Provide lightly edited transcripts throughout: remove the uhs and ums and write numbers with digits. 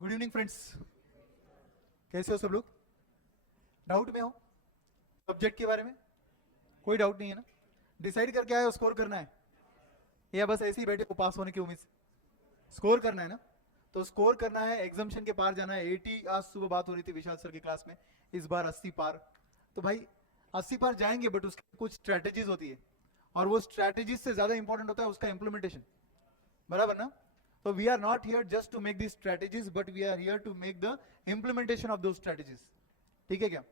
Good evening friends, कैसे हो सब लोग? डाउट में हो सब्जेक्ट के बारे में? कोई डाउट नहीं है ना? डिसाइड करके आए हो स्कोर करना है या बस ऐसे ही बैठे हो पास होने की उम्मीद से? स्कोर करना है ना? तो स्कोर करना है, एग्जामिशन के पार जाना है। 80 आज सुबह बात हो रही थी विशाल सर की क्लास में, इस बार 80 पार। तो भाई 80 पार जाएंगे, बट उसकी कुछ स्ट्रेटेजीज होती है और वो स्ट्रेटेजीज से ज्यादा इंपॉर्टेंट होता है उसका इंप्लीमेंटेशन, बराबर ना? So we are not here just to make these strategies, but we are here to make the implementation of those strategies. ठीक है क्या?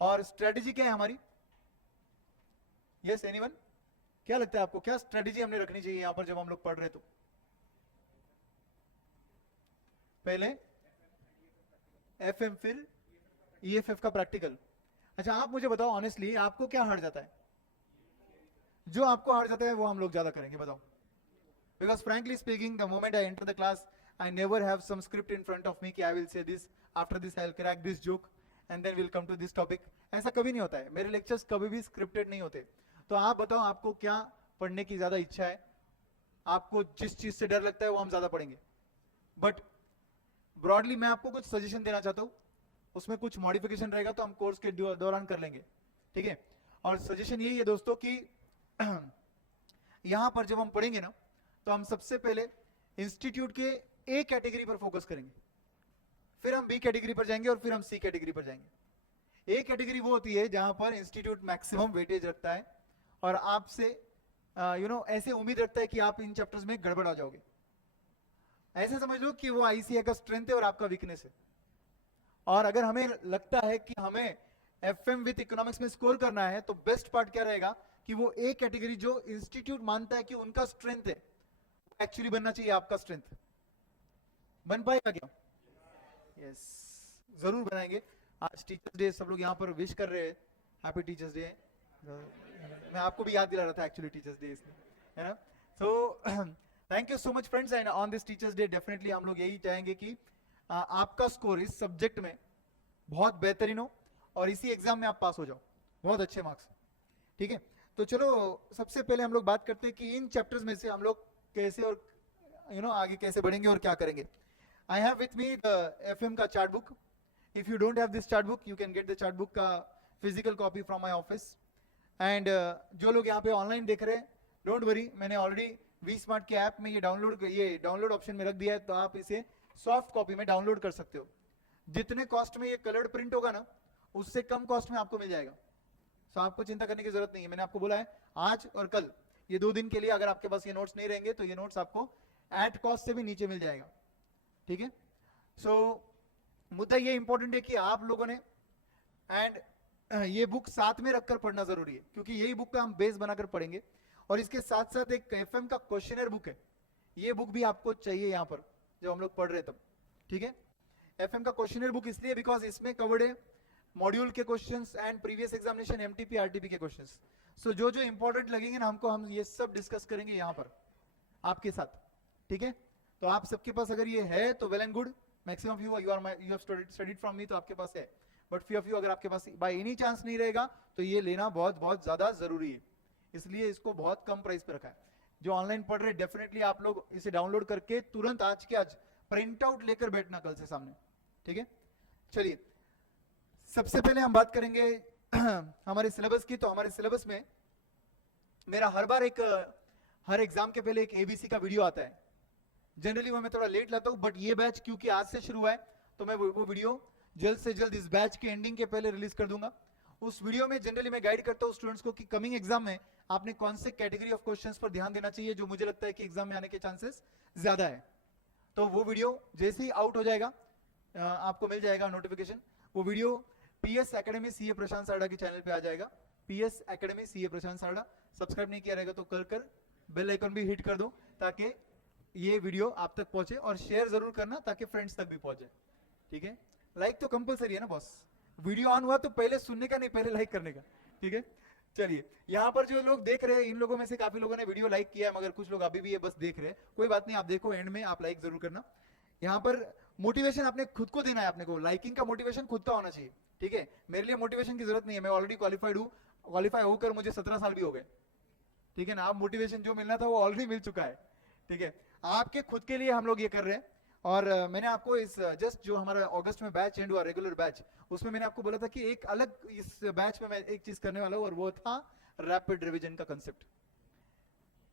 और स्ट्रेटेजी क्या है हमारी? Yes anyone? क्या लगता है आपको, क्या स्ट्रेटेजी हमने रखनी चाहिए यहां पर जब हम लोग पढ़ रहे? तो पहले एफएम, फिर ईएफएफ का प्रैक्टिकल। अच्छा, आप मुझे बताओ ऑनेस्टली, आपको क्या हट जाता है? जो आपको हट जाता है वो हम लोग ज्यादा करेंगे, बताओ। Because frankly speaking, the moment I enter the class, I never have some script in front of me कि I will say this, after this I'll crack this joke, and then we'll come to this topic. ऐसा कभी नहीं होता है, मेरे lectures कभी भी scripted नहीं होते। तो आप बताओ आपको क्या पढ़ने की ज्यादा इच्छा है, आपको जिस चीज से डर लगता है वो हम ज्यादा पढ़ेंगे। बट ब्रॉडली मैं आपको कुछ सजेशन देना चाहता हूँ, उसमें कुछ मॉडिफिकेशन रहेगा तो हम कोर्स के दौरान कर लेंगे, ठीक है? और सजेशन यही है दोस्तों कि यहां पर जब हम पढ़ेंगे ना, तो हम सबसे पहले इंस्टीट्यूट के ए कैटेगरी पर फोकस करेंगे, फिर हम बी कैटेगरी पर जाएंगे और फिर हम सी कैटेगरी पर जाएंगे। ए कैटेगरी वो होती है जहां पर इंस्टीट्यूट मैक्सिमम वेटेज रखता है और आपसे ऐसे उम्मीद रखता है कि आप इन चैप्टर्स में गड़बड़ आ जाओगे। ऐसे समझ लो कि वो आईसीए का स्ट्रेंथ है और आपका वीकनेस है। और अगर हमें लगता है कि हमें एफएम विद इकोनॉमिक्स में स्कोर करना है, तो बेस्ट पार्ट क्या रहेगा कि वो ए कैटेगरी जो इंस्टीट्यूट मानता है कि उनका स्ट्रेंथ है, एक्चुअली बनना चाहिए आपका स्ट्रेंथ। बन पाएगा क्या? यस, जरूर बनाएंगे। आज टीचर्स डे, सब लोग यहाँ पर विश कर रहे हैं, हैप्पी टीचर्स डे। मैं आपको भी याद दिला रहा था एक्चुअली टीचर्स डे इसलिए, है ना? So thank you so much friends, and on this teachers day definitely हम लोग यही चाहेंगे कि आपका स्कोर इस सब्जेक्ट में बहुत बेहतरीन हो और इसी एग्जाम में आप पास हो जाओ बहुत अच्छे मार्क्स, ठीक है? तो चलो सबसे पहले हम लोग बात करते हैं कि इन चैप्टर्स में से हम लोग कैसे और आगे कैसे बढ़ेंगे और क्या करेंगे। I have with me the FM का chart book. If you don't have this chart book, you can get the chart book का physical copy from my office. And जो लोग यहाँ पे ऑनलाइन देख रहे हैं, डोंट वरी, मैंने ऑलरेडी वी स्मार्ट के ऐप में ये डाउनलोड ऑप्शन में रख दिया है, तो आप इसे सॉफ्ट कॉपी में डाउनलोड कर सकते हो। जितने कॉस्ट में ये कलर्ड प्रिंट होगा ना, उससे कम कॉस्ट में आपको मिल जाएगा। तो आपको चिंता करने की जरूरत नहीं है। मैंने आपको बोला है आज और कल, ये 2 दिन के लिए अगर आपके पास ये नोट्स नहीं रहेंगे तो ये नोट्स आपको एट कॉस्ट से भी नीचे मिल जाएगा, ठीक है? सो मुद्दा ये इंपॉर्टेंट है कि आप लोगों ने एंड ये बुक साथ में रखकर पढ़ना जरूरी है, क्योंकि यही बुक का हम बेस बनाकर पढ़ेंगे। और इसके साथ साथ एक एफएम का क्वेश्चनर बुक है, ये बुक भी आपको चाहिए यहाँ पर जब हम लोग पढ़ रहे तब, ठीक है? एफएम का क्वेश्चनर बुक इसलिए बिकॉज इसमें कवर्ड है मॉड्यूल के questions and previous examination MTP RTP के क्वेश्चंस। सो जो जो इंपॉर्टेंट लगेंगे ना हमको, हम ये सब डिस्कस करेंगे यहाँ पर आपके साथ, ठीक है? तो आप सबके पास अगर ये है तो well and good. Maximum of you have studied from me, तो आपके पास है। बट फ्यू ऑफ यू अगर आपके पास बाय एनी चांस नहीं रहेगा तो ये लेना बहुत बहुत ज्यादा जरूरी है, इसलिए इसको बहुत कम प्राइस पे रखा है। जो ऑनलाइन पढ़ रहे डेफिनेटली आप लोग इसे डाउनलोड करके तुरंत आज के आज प्रिंट आउट लेकर बैठना कल से सामने, ठीक है? चलिए सबसे पहले हम बात करेंगे हमारे सिलेबस की। तो हमारे सिलेबस में मेरा हर एग्जाम के पहले एक एबीसी का वीडियो आता है। जनरली वो मैं थोड़ा लेट लाता हूं, बट ये बैच क्योंकि आज से शुरू है तो मैं वो वीडियो जल्द से जल्द इस बैच के एंडिंग के पहले रिलीज कर दूंगा। उस वीडियो में जनरली मैं गाइड करता हूं स्टूडेंट्स को कि कमिंग एग्जाम में आपने कौन से कैटेगरी ऑफ क्वेश्चंस पर ध्यान देना चाहिए, जो मुझे लगता है कि एग्जाम में आने के चांसेस ज्यादा है। तो वो वीडियो जैसे ही आउट हो जाएगा आपको मिल जाएगा नोटिफिकेशन। वो वीडियो पीएस एकेडमी सीए प्रशांत सारडा के चैनल पे आ जाएगा। पीएस एकेडमी सीए प्रशांत सारडा, सब्सक्राइब नहीं किया रहेगा तो कर बेल आइकन भी हिट कर दो ताकि ये वीडियो आप तक पहुंचे, और शेयर जरूर करना ताकि फ्रेंड्स तक भी पहुंचे, ठीक है? लाइक तो कंपलसरी है ना बॉस, वीडियो ऑन हुआ तो पहले सुनने का नहीं, पहले लाइक करने का, ठीक है? चलिए यहाँ पर जो लोग देख रहे हैं, इन लोगों में से काफी लोगों ने वीडियो लाइक किया है, मगर कुछ लोग अभी भी ये बस देख रहे हैं। कोई बात नहीं, आप देखो, एंड में आप लाइक जरूर करना। यहाँ पर मोटिवेशन आपने खुद को देना है, अपने को लाइकिंग का मोटिवेशन खुद का होना चाहिए, ठीक है? मेरे लिए मोटिवेशन की जरूरत नहीं है, मैं ऑलरेडी क्वालिफाइड हूँ, क्वालिफाई होकर मुझे 17 साल भी हो गए, ठीक है ना? आप मोटिवेशन जो मिलना था वो ऑलरेडी मिल चुका है, ठीक है? आपके खुद के लिए हम लोग ये कर रहे हैं। और मैंने आपको इस जस्ट जो हमारा अगस्त में बैच एंड हुआ रेगुलर बैच, उसमें मैंने आपको बोला था कि एक अलग इस बैच में मैं एक चीज करने वाला हूँ, और वो था रैपिड रिवीजन का कंसेप्ट।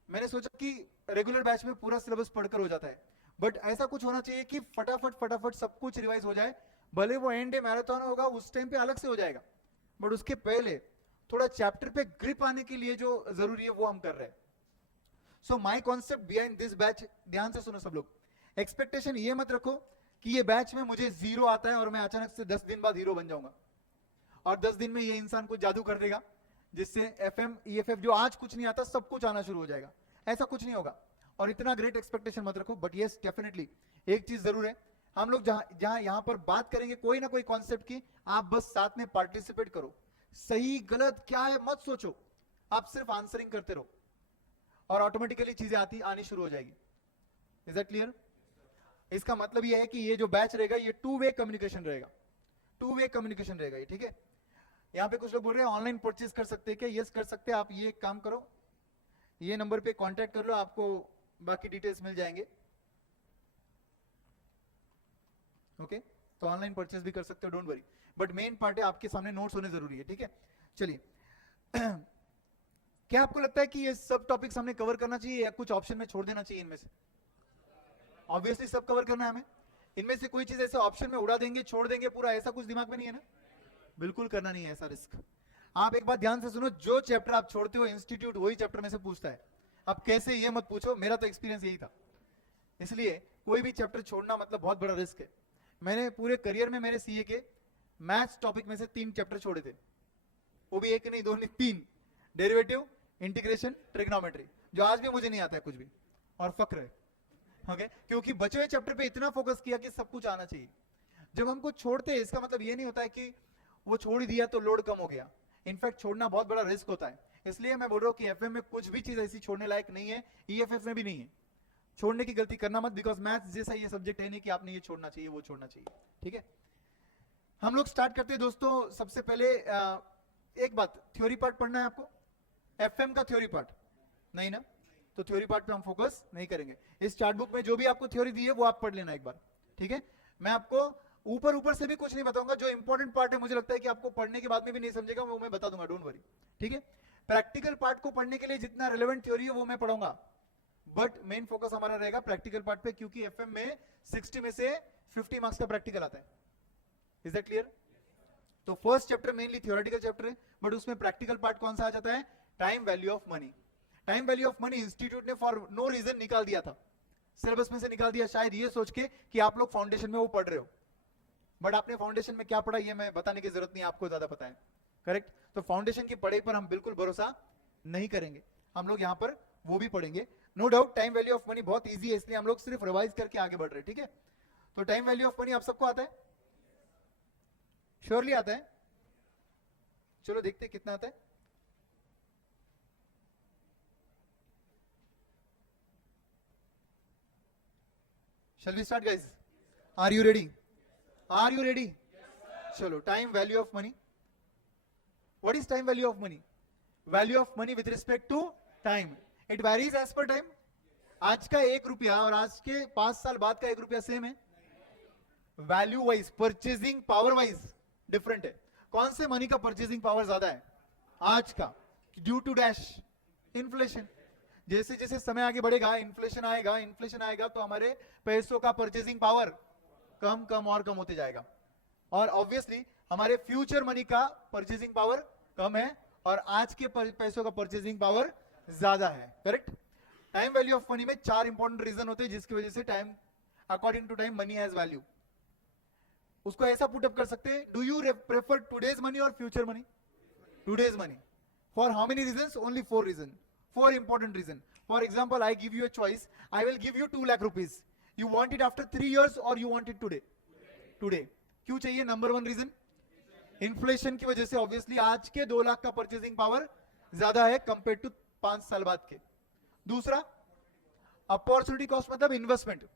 मैंने सोचा कि रेगुलर बैच में पूरा सिलेबस पढ़कर हो जाता है, बट ऐसा कुछ होना चाहिए कि फटाफट सब कुछ रिवाइज हो जाए। भले वो एंड डे मैराथन होगा, उस टाइम पे अलग से हो जाएगा, बट उसके पहले थोड़ा चैप्टर पे ग्रिप आने के लिए जो जरूरी है वो हम कर रहे हैं। So my concept behind this batch, ध्यान से सुनो सब लोग, एक्सपेक्टेशन ये मत रखो कि ये बैच में मुझे 0 आता है और मैं अचानक से 10 दिन बाद हीरो बन जाऊंगा और 10 दिन में ये इंसान कुछ जादू कर देगा जिससे FM EFF जो आज कुछ नहीं आता सब कुछ आना शुरू हो जाएगा। ऐसा कुछ नहीं होगा, और इतना ग्रेट एक्सपेक्टेशन मत रखो। बट यस डेफिनेटली एक चीज जरूर है, हम लोग जहां यहां पर बात करेंगे कोई ना कोई कॉन्सेप्ट की, आप बस साथ में पार्टिसिपेट करो। सही गलत क्या है मत सोचो, आप सिर्फ आंसरिंग करते रहो और ऑटोमेटिकली चीजें आनी शुरू हो जाएगी। Is that clear? इसका मतलब ये है कि ये जो बैच रहेगा ये 2 वे कम्युनिकेशन रहेगा, 2 वे कम्युनिकेशन रहेगा ये, ठीक है। यहां पे कुछ लोग बोल रहे हैं ऑनलाइन परचेज कर सकते हैं क्या? यस कर सकते हैं। आप ये काम करो, ये नंबर पे कांटेक्ट कर लो, आपको बाकी डिटेल्स मिल जाएंगे। ओके, तो ऑनलाइन परचेज भी कर सकते हो, don't worry. But main part है आपके सामने नोट्स होने जरूरी है, ठीक है। चलिए क्या आपको लगता है कि ये सब टॉपिक्स हमने कवर करना चाहिए या कुछ ऑप्शन में छोड़ देना चाहिए? इनमें से ऑब्वियसली सब कवर करना है हमें। इनमें से कोई चीज ऐसे ऑप्शन में उड़ा देंगे, छोड़ देंगे पूरा, ऐसा कुछ दिमाग में नहीं है ना? बिल्कुल करना नहीं है ऐसा रिस्क। आप एक बात ध्यान से सुनो, जो चैप्टर आप छोड़ते हो इंस्टीट्यूट वही चैप्टर में से पूछता है। अब कैसे ये मत पूछो, मेरा तो एक्सपीरियंस यही था। इसलिए कोई भी चैप्टर छोड़ना मतलब बहुत बड़ा रिस्क है। मैंने पूरे करियर में मेरे सीए के मैथ्स टॉपिक में से 3 चैप्टर छोड़े थे, वो भी 1 नहीं 2 नहीं 3, डेरिवेटिव, इंटीग्रेशन, ट्रिग्नोमेट्री, जो आज भी मुझे नहीं आता है कुछ भी, और फक्र है। ओके, क्योंकि बचे हुए चैप्टर पे इतना फोकस किया कि सब कुछ आना चाहिए। जब हम कुछ छोड़ते हैं इसका मतलब ये नहीं होता है कि वो छोड़ ही दिया तो लोड कम हो गया। इनफैक्ट छोड़ना बहुत बड़ा रिस्क होता है। इसलिए मैं बोल रहा हूँ कि FM में कुछ भी चीज ऐसी छोड़ने लायक नहीं है, EFF में भी नहीं है। छोड़ने की गलती करना मत, बिकॉज मैथ्स जैसा ये सब्जेक्ट है नहीं कि आपने ये छोड़ना चाहिए वो छोड़ना चाहिए, ठीक है। हम लोग स्टार्ट करते हैं दोस्तों। सबसे पहले एक बात, थ्योरी पार्ट पढ़ना है आपको? FM का थ्योरी पार्ट नहीं ना, तो थ्योरी पार्ट पे हम फोकस नहीं करेंगे। इस चार्ट बुक में जो भी आपको थ्योरी दी है वो आप पढ़ लेना एक बार, ठीक है। मैं आपको ऊपर से भी कुछ नहीं बताऊंगा, जो इंपॉर्टेंट पार्ट है मुझे लगता है कि आपको पढ़ने के बाद में भी नहीं समझेगा, वो मैं बता दूंगा, डोंट वरी, ठीक है। प्रैक्टिकल पार्ट को पढ़ने के लिए जितना रिलेवेंट थ्योरी है वो मैं पढ़ाऊंगा, बट मेन फोकस हमारा रहेगा प्रैक्टिकल पार्ट पे, क्योंकि FM में 60 में से 50 मार्क्स का प्रैक्टिकल आता है। Is that clear? तो first chapter mainly theoretical chapter है, बट उसमें प्रैक्टिकल पार्ट कौन सा आ जाता है? Time value of money. Time value of money institute ने फॉर नो रीजन निकाल दिया था, सिलेबस में से निकाल दिया, शायद ये सोच के कि आप लोग फाउंडेशन में वो पढ़ रहे हो, बट आपने फाउंडेशन में क्या पढ़ा ये मैं बताने की जरूरत नहीं, आपको ज्यादा पता है, करेक्ट। तो फाउंडेशन की पढ़ाई पर हम बिल्कुल भरोसा नहीं करेंगे, हम लोग यहाँ पर वो भी पढ़ेंगे। No doubt time value of money बहुत ईजी है, इसलिए हम लोग सिर्फ रिवाइज करके आगे बढ़ रहे हैं, ठीक है। तो टाइम वैल्यू ऑफ मनी आप सबको आता है? श्योरली आता है? चलो देखते हैं कितना आता है। Shall we start, guys? Are you ready? Are you ready? चलो, time value of money. What is time value of money? Value of money with respect to time. It varies as per time. आज का 1 रुपया और आज के 5 साल बाद का 1 रुपया सेम है? Value wise, purchasing power wise different है। कौन से मनी का परचेजिंग पावर ज्यादा है? आज का, ड्यू टू डैश इन्फ्लेशन। जैसे जैसे समय आगे बढ़ेगा इन्फ्लेशन आएगा तो हमारे पैसों का परचेजिंग पावर कम और कम होते जाएगा, और ऑब्वियसली हमारे फ्यूचर मनी का परचेजिंग पावर कम है और आज के पैसों का परचेजिंग पावर ज्यादा है, correct. Time value of money में 4 इंपॉर्टेंट रीजन होते हैं जिसकी वजह से time, according to time money has value. उसको ऐसा पुटअप कर सकते हैं, do you prefer today's money और future money? Today's money. For how many reasons? Only 4 reason, 4 important reason. For example, I give you a choice. I will give you 2 lakh rupees. You want it after 3 years or you want it today? Today. क्यों चाहिए? Number 1 reason, inflation की वजह से obviously आज के 2 लाख का purchasing power ज्यादा है कंपेयर टू 5 साल बाद के। दूसरा, अपॉर्चुनिटी कॉस्ट मतलब इन्वेस्टमेंट।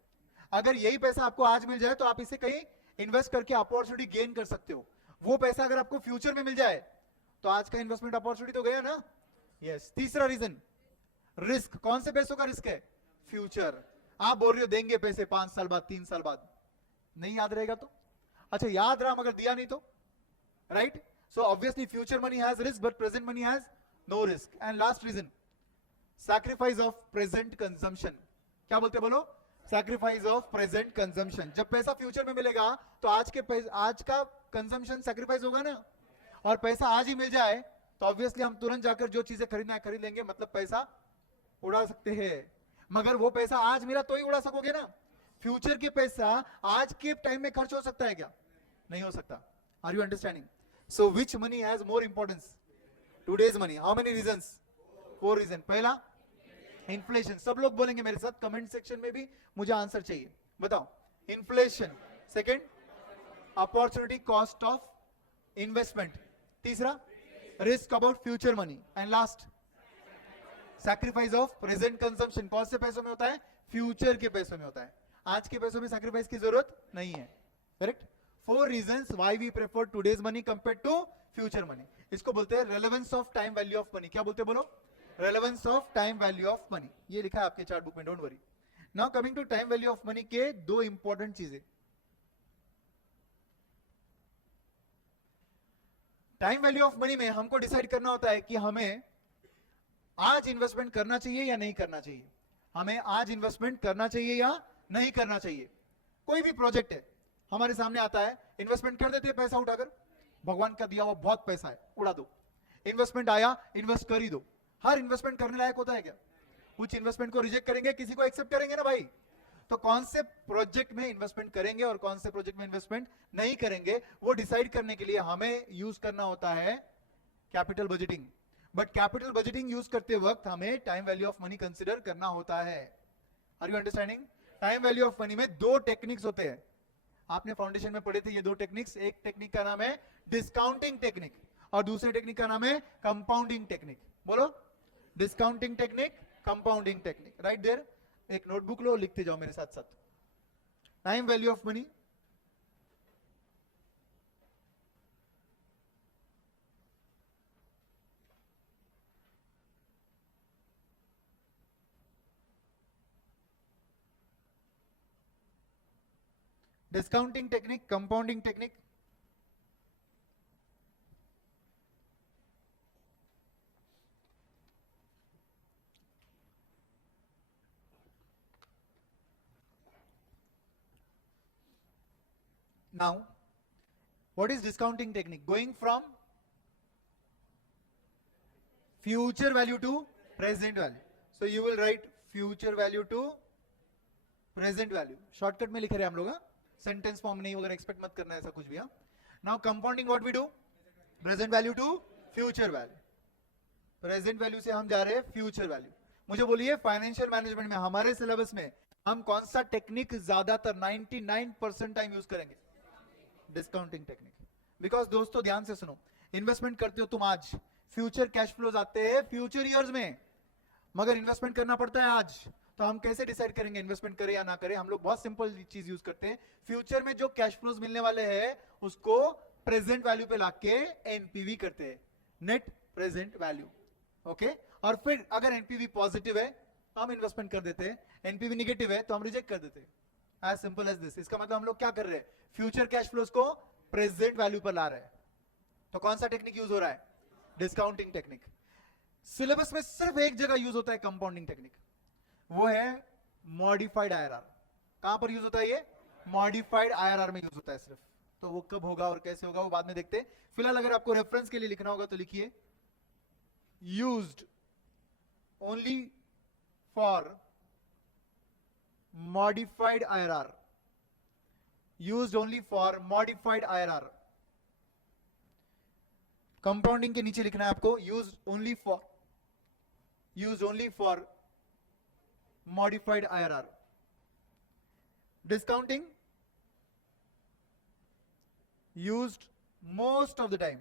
अगर यही पैसा आपको आज मिल जाए तो आप इसे कहीं इन्वेस्ट करके अपॉर्चुनिटी गेन कर सकते हो। वो पैसा अगर आपको फ्यूचर में मिल जाए तो आज का इन्वेस्टमेंट अपॉर्चुनिटी तो गया ना। यस। तीसरा रीजन, रिस्क। कौन से पैसों का रिस्क है? फ्यूचर। आप बोल रहे हो देंगे पैसे 5 साल बाद, 3 साल बाद, नहीं याद रहेगा तो अच्छा, याद रहा मगर दिया नहीं तो, right? So obviously future money has risk but present money has no risk. And last reason, sacrifice of present consumption. क्या बोलते बोलो? Sacrifice of present consumption. जब पैसा फ्यूचर में मिलेगा तो आज का कंजम्पशन सैक्रिफाइस होगा ना, और पैसा आज ही मिल जाए तो ऑब्वियसली हम तुरंत जाकर जो चीजें खरीदना है खरीद लेंगे, मतलब पैसा उड़ा सकते हैं. मगर वो पैसा आज मिला तो ही उड़ा सकोगे ना. फ्यूचर के पैसा आज के टाइम में खर्च हो सकता है क्या? नहीं हो सकता. Are you understanding? So which money has more importance? Today's money. How many reasons? 4 reason. पहला इन्फ्लेशन. सब लोग बोलेंगे मेरे साथ, कमेंट सेक्शन में भी मुझे आंसर चाहिए. बताओ. Inflation. Second, opportunity cost of investment. तीसरा, risk about future money. And last, sacrifice of present consumption. कौन से पैसों में होता है? फ्यूचर के पैसों में होता है. आज के पैसों में सैक्रिफाइस की जरूरत नहीं है. Correct? 4 reasons why we prefer today's money compare to future money. इसको बोलते हैं relevance of time value of money. क्या बोलते हैं बोलो? Relevance of time value of money. ये लिखा है आपके चार्ट बुक में, don't worry. Now coming to time value of money के 2 इंपॉर्टेंट चीजें. टाइम वैल्यू ऑफ मनी में हमको डिसाइड करना होता है कि हमें आज इन्वेस्टमेंट करना चाहिए या नहीं करना चाहिए. हमें आज इन्वेस्टमेंट करना चाहिए या नहीं करना चाहिए. कोई भी प्रोजेक्ट है हमारे सामने आता है, इन्वेस्टमेंट कर देते हैं पैसा उठाकर. भगवान का दिया हुआ बहुत पैसा है, उड़ा दो. इन्वेस्टमेंट आया, इन्वेस्ट कर ही दो. हर इन्वेस्टमेंट करने लायक होता है क्या? कुछ इन्वेस्टमेंट को रिजेक्ट करेंगे, किसी को एक्सेप्ट करेंगे ना भाई. तो कौन से प्रोजेक्ट में इन्वेस्टमेंट करेंगे और कौन से प्रोजेक्ट में इन्वेस्टमेंट नहीं करेंगे, वो डिसाइड करने के लिए हमें यूज करना होता है capital budgeting. But capital budgeting use करते वक्त हमें time value of money consider करना होता है. Are you understanding? Time value of money में 2 टेक्निक्स होते हैं. आपने फाउंडेशन में पढ़े थे ये 2 टेक्निक्स. एक टेक्निक का नाम है डिस्काउंटिंग टेक्निक और दूसरे टेक्निक का नाम है कंपाउंडिंग टेक्निक. बोलो. Discounting technique, compounding technique. Right there. एक नोटबुक लो, लिखते जाओ मेरे साथ साथ. Time value of money, discounting technique, compounding technique. Now, what is discounting technique? Going from future value to present value. So you will write future value to present value. Shortcut में लिख रहे हैं हम लोग. सेंटेंस फॉर्म नहीं, अगर expect मत करना ऐसा कुछ भी. Now compounding what we do? Present value to future value. Present value से हम जा रहे हैं फ्यूचर वैल्यू. मुझे बोलिए फाइनेंशियल मैनेजमेंट में हमारे सिलेबस में हम कौन सा टेक्निक ज्यादातर 99% टाइम यूज करेंगे? Discounting technique. बिकॉज दोस्तों ध्यान से सुनो, इन्वेस्टमेंट करते हो तुम आज, फ्यूचर कैश फ्लोज आते हैं फ्यूचर ईयर्स में, मगर इन्वेस्टमेंट करना पड़ता है आज. तो हम कैसे डिसाइड करेंगे इन्वेस्टमेंट करें या ना करें? हम लोग बहुत सिंपल चीज यूज करते हैं. फ्यूचर में जो कैश फ्लोज मिलने वाले हैं उसको प्रेजेंट वैल्यू पे लाके एनपीवी करते हैं, नेट प्रेजेंट वैल्यू. ओके. और फिर अगर एनपीवी पॉजिटिव है तो हम इन्वेस्टमेंट कर देते हैं, एनपीवी निगेटिव है तो हम रिजेक्ट कर देते हैं. As simple as this. इसका मतलब हम लोग क्या कर रहे हैं? फ्यूचर कैश फ्लोज को प्रेजेंट वैल्यू पर ला रहे हैं. तो कौन सा टेक्निक यूज हो रहा है? Discounting technique. सिलेबस में सिर्फ एक जगह यूज होता है कंपाउंडिंग टेक्निक, वो है मॉडिफाइड आईआरआर. कहां पर यूज होता है ये? मॉडिफाइड आईआरआर में यूज होता है सिर्फ. तो वो कब होगा और कैसे होगा वो बाद में देखते हैं. फिलहाल अगर आपको रेफरेंस के लिए लिखना होगा तो लिखिए used only for modified IRR. Used only for modified IRR. Compounding के नीचे लिखना है आपको used only for modified IRR. Discounting used most of the time.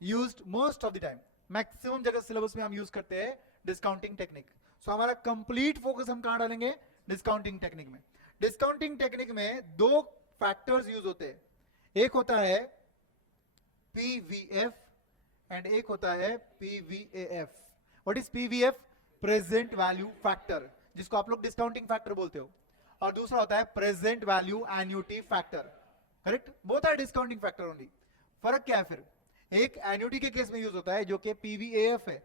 Used most of the time. Maximum जगह सिलेबस में हम यूज करते हैं डिस्काउंटिंग टेक्निक. सो हमारा कंप्लीट फोकस हम कहां डालेंगे? डिस्काउंटिंग टेक्निक में. डिस्काउंटिंग टेक्निक में 2 फैक्टर्स यूज होते हैं. एक होता है पीवीएफ एंड एक होता है PVAF. What is PVF? Present value factor, जिसको आप लोग डिस्काउंटिंग फैक्टर बोलते हो, और दूसरा होता है present value annuity factor, correct? Both are discounting factor only. फर्क क्या है फिर? एक एन्युटी के केस में यूज होता है जो कि पीवीएफ है,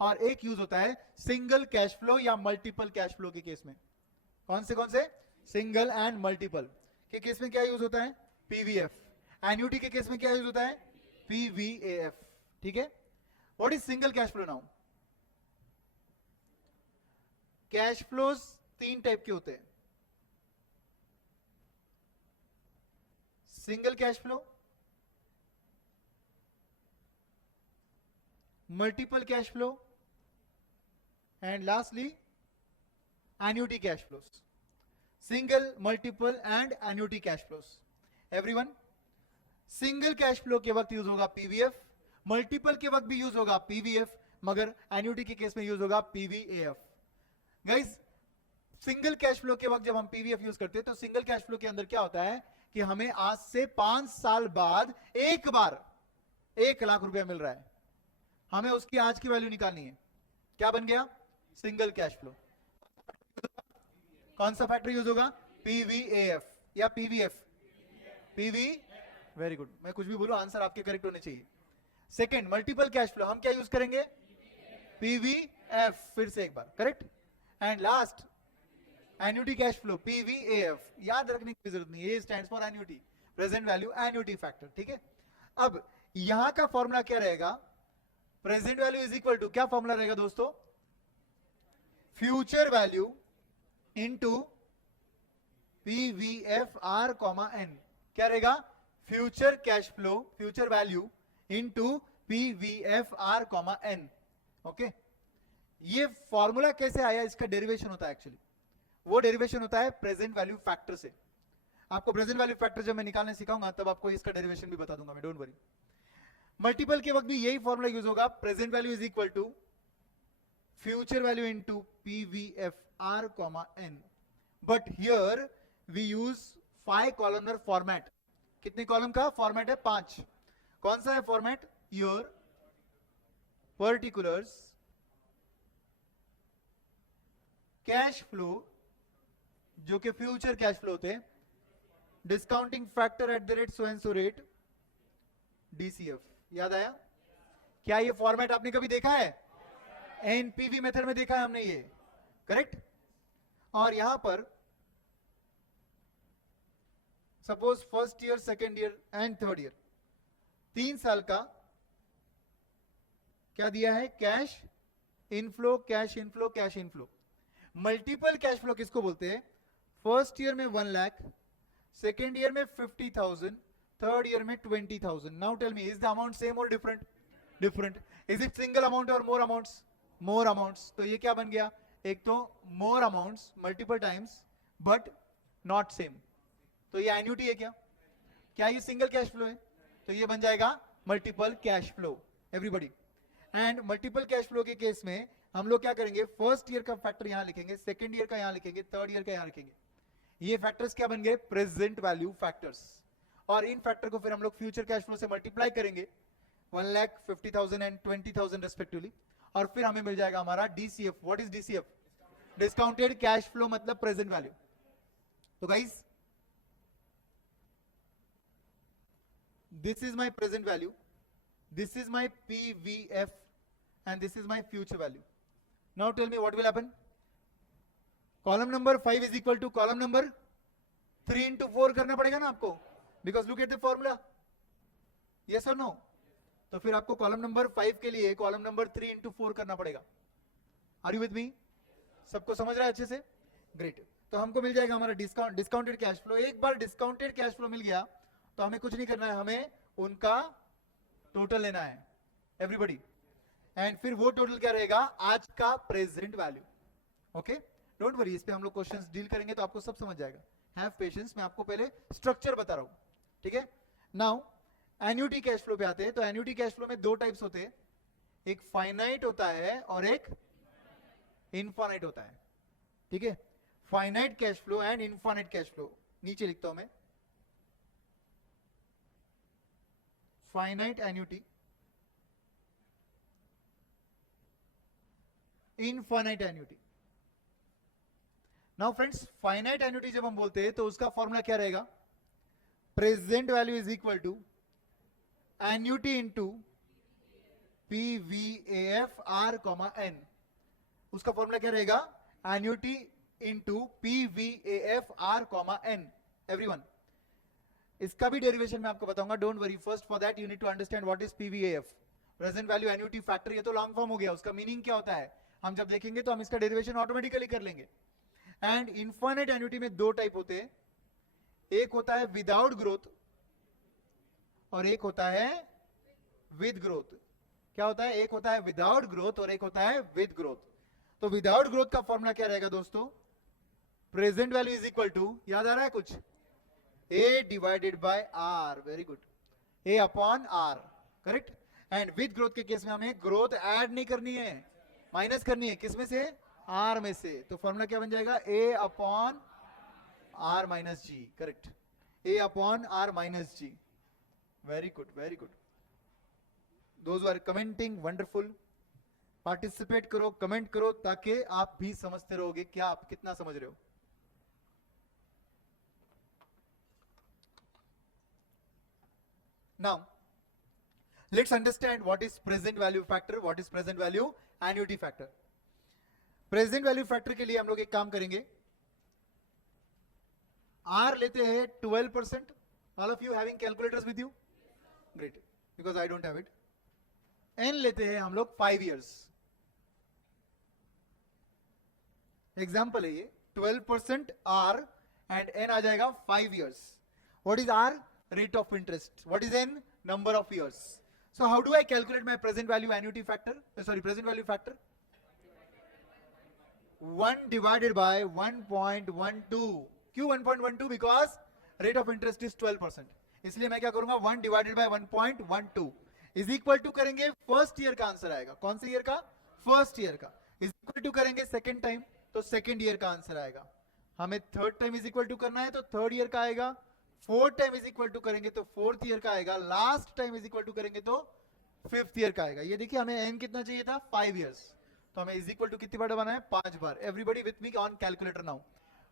और एक यूज होता है सिंगल कैश फ्लो या मल्टीपल कैश फ्लो के केस में। कौन से? सिंगल एंड मल्टीपल के केस में क्या यूज होता है? पीवीएफ। एन्युटी के केस में क्या यूज होता है? पीवीएफ। ठीक है? What is single cash flow now? Cash flows 3 type के होते हैं। Single cash flow, multiple cash flow, and lastly annuity cash flows. Single, multiple and annuity cash flows. Everyone, single cash flow के वक्त use होगा PVF, multiple के वक्त भी use होगा पीवीएफ, मगर एन्युटी के केस में यूज होगा PVF. Guys, single cash flow के वक्त जब हम पीवीएफ यूज करते हैं तो सिंगल कैश फ्लो के अंदर क्या होता है कि हमें आज से 5 साल बाद एक बार 1 लाख रुपया मिल रहा है, हमें उसकी आज की वैल्यू निकालनी है। क्या बन गया? Single cash flow. कौन सा फैक्टर यूज होगा? पीवीएफ या पीवीएफ? पीवी। वेरी गुड, मैं कुछ भी बोलूं आंसर आपके करेक्ट होने चाहिए। सेकंड, मल्टीपल कैश फ्लो, हम क्या यूज करेंगे? पीवीएफ। फिर से एक बार, correct? And last, annuity cash flow, PVF. याद रखने की जरूरत नहीं, A stands for annuity, present value annuity factor. ठीक है? अब यहां का फॉर्मूला क्या रहेगा? Present value is equal to, क्या फॉर्मूला रहेगा दोस्तों? Future value into PVF R comma N. क्या रहेगा? Future cash flow, future value into PVF R comma N. Okay? ये फॉर्मूला कैसे आया? इसका डेरिवेशन होता है एक्चुअली, वो डेरिवेशन होता है प्रेजेंट वैल्यू फैक्टर से। आपको प्रेजेंट वैल्यू फैक्टर जब मैं निकालने सिखाऊंगा तब आपको इसका डेरिवेशन भी बता दूंगा मैं, डोंट वरी। मल्टीपल के वक्त भी यही फॉर्मूला यूज होगा, present value is equal to future value into PVF R comma N. But here we use 5 columnar format. कितने कॉलम का फॉर्मेट है? 5। कौन सा है format? Your particulars cash flow, जो कि फ्यूचर कैश फ्लो होते हैं, discounting factor at the rate so and so rate, DCF. याद आया? क्या ये फॉर्मेट आपने कभी देखा है? एनपीवी मेथड में देखा है हमने ये, करेक्ट? और यहां पर suppose first year, second year and third year, 3 साल का क्या दिया है? Cash inflow, cash inflow, cash inflow. Multiple cash flow किसको बोलते हैं? फर्स्ट ईयर में 1 लाख, सेकेंड ईयर में 50,000, थर्ड ईयर में 20,000। Now tell me, is the amount same और different? Different. Is it single amount और मोर अमाउंट्स? मोर अमाउंट्स। तो ये क्या बन गया? एक तो more amounts multiple times but not same, तो ये एन्युटी है क्या? क्या ये सिंगल कैश फ्लो है? तो ये बन जाएगा multiple cash flow. Everybody, and multiple cash flow के केस में हम लोग क्या करेंगे? फर्स्ट ईयर का फैक्टर यहां लिखेंगे, सेकेंड ईयर का यहां लिखेंगे, थर्ड ईयर का यहां लिखेंगे। ये फैक्टर्स क्या बन गए? Present value factors. और इन फैक्टर को फिर हम लोग फ्यूचर कैश फ्लो से मल्टीप्लाई करेंगे, 1 लाख, 50,000 एंड 20,000 रेस्पेक्टिवली, और फिर हमें मिल जाएगा हमारा DCF. What is DCF? Discounted cash flow, मतलब प्रेजेंट वैल्यू। तो guys, this is my present value, this is my PVF, and this is my future value. Now tell me what will happen? Column number 5 is equal to column number 3 into 4 करना पड़ेगा ना आपको, because look at the formula. Yes or no? तो फिर आपको column number 5 के लिए column number 3 into 4 करना पड़ेगा। Are you with me? सबको समझ रहा है अच्छे से? ग्रेट। तो हमको मिल जाएगा हमारा डिस्काउंटेड कैश फ्लो। एक बार डिस्काउंटेड कैश फ्लो मिल गया तो हमें कुछ नहीं करना है, हमें उनका टोटल लेना है, एवरीबॉडी। एंड फिर वो टोटल क्या रहेगा? आज का present value. Okay, don't worry, इस पे हम लोग क्वेश्चंस डील करेंगे तो आपको सब समझ जाएगा। हैव पेशेंस, मैं आपको पहले स्ट्रक्चर बता रहा हूं, ठीक है? नाउ एन्युटी कैश फ्लो पे आते हैं। तो एन्युटी कैश फ्लो में 2 टाइप्स होते हैं, एक फाइनाइट होता है और एक इनफाइनाइट होता है, ठीक है? Finite cash flow and infinite cash flow, नीचे लिखता हूं मैं, finite annuity infinite annuity. Now friends, finite annuity जब हम बोलते हैं तो उसका फॉर्मूला क्या रहेगा? Present value is equal to annuity into PVAF R, N। उसका फॉर्मूला क्या रहेगा? Annuity into PVAF R, N। Everyone, इसका भी डेरिवेशन मैं आपको बताऊंगा, don't worry. First for that you need to understand what is PVAF, present value annuity factor. ये तो लॉन्ग फॉर्म हो गया, उसका मीनिंग क्या होता है हम जब देखेंगे तो हम इसका डेरिवेशन ऑटोमेटिकली कर लेंगे। एंड इनफाइनाइट एन्युटी में दो टाइप होते हैं, एक होता है विदाउट ग्रोथ और एक होता है विद ग्रोथ। क्या होता है? एक होता है विदाउट ग्रोथ और एक होता है विद ग्रोथ। तो विदाउट ग्रोथ का फॉर्मूला क्या रहेगा दोस्तों? Present value is equal to, याद आ रहा है कुछ? A divided by R। Very good, A upon R, correct. And with growth के केस में हमें ग्रोथ ऐड नहीं करनी है, माइनस करनी है। किस में से? R में से। तो फॉर्मूला क्या बन जाएगा? A upon R minus G, correct. A upon R minus G. Very good, very good. Those are commenting, wonderful. Participate करो, कमेंट करो, ताकि आप भी समझते रहोगे क्या आप कितना समझ रहे हो। Now, let's understand what is present value factor, what is present value annuity factor. Present value factor के लिए हम लोग एक काम करेंगे, R लेते हैं 12%. All of you having calculators with you? Great, because I don't have it. N लेते हैं हम लोग 5 years. एग्जाम्पल है ये, 12% R and N आ जाएगा 5 years. What is R? Rate of interest. What is N? Number of years. So how do I calculate my present value annuity factor? Present value factor. 1 divided by 1.12. क्यों 1.12? Because rate of interest is 12%. इसलिए मैं क्या करूंगा? 1 divided by 1.12 is equal to करेंगे first year का answer आएगा। कौन से ईयर का? फर्स्ट ईयर का। is equal to करेंगे सेकेंड टाइम तो सेकेंड ईयर का आंसर आएगा। हमें third time is equal to करना है तो थर्ड ईयर का आएगा। Fourth time is equal to करेंगे तो फोर्थ ईयर का आएगा। Last time is equal to करेंगे तो फिफ्थ ईयर का आएगा। ये देखिए, हमें एन कितना चाहिए था? 5 years। तो हमें इज इक्वल टू कितनी बार बनाना है? 5 बार। Everybody with me on calculator now.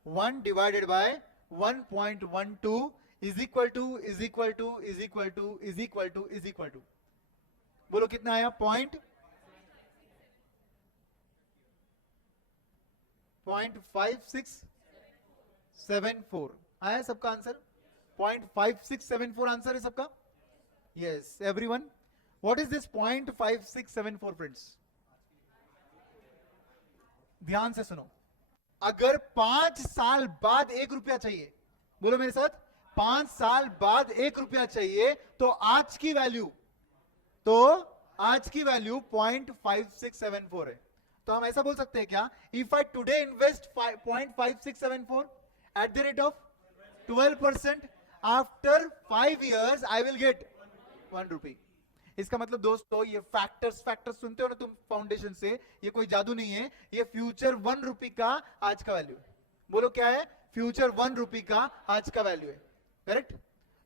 1 divided by 1.12 is equal to is equal to is equal to is equal to is equal to, बोलो कितना आया? 0.5674 आया सबका आंसर? 0.5674 आंसर है सबका? Yes everyone. What is this 0.5674 friends? ध्यान से सुनो, अगर 5 साल बाद 1 रुपया चाहिए, बोलो मेरे साथ, 5 साल बाद 1 रुपया चाहिए, तो आज की वैल्यू 0.5674 है। तो हम ऐसा बोल सकते हैं क्या? If I today invest 0.5674 eight the rate of 12%, after 5 years I will get 1 रुपी। इसका मतलब दोस्तों, ये फैक्टर्स सुनते हो ना तुम फाउंडेशन से, ये कोई जादू नहीं है, ये फ्यूचर 1 रुपी का आज का वैल्यू है। बोलो क्या है? फ्यूचर 1 रुपी का आज का वैल्यू है, करेक्ट।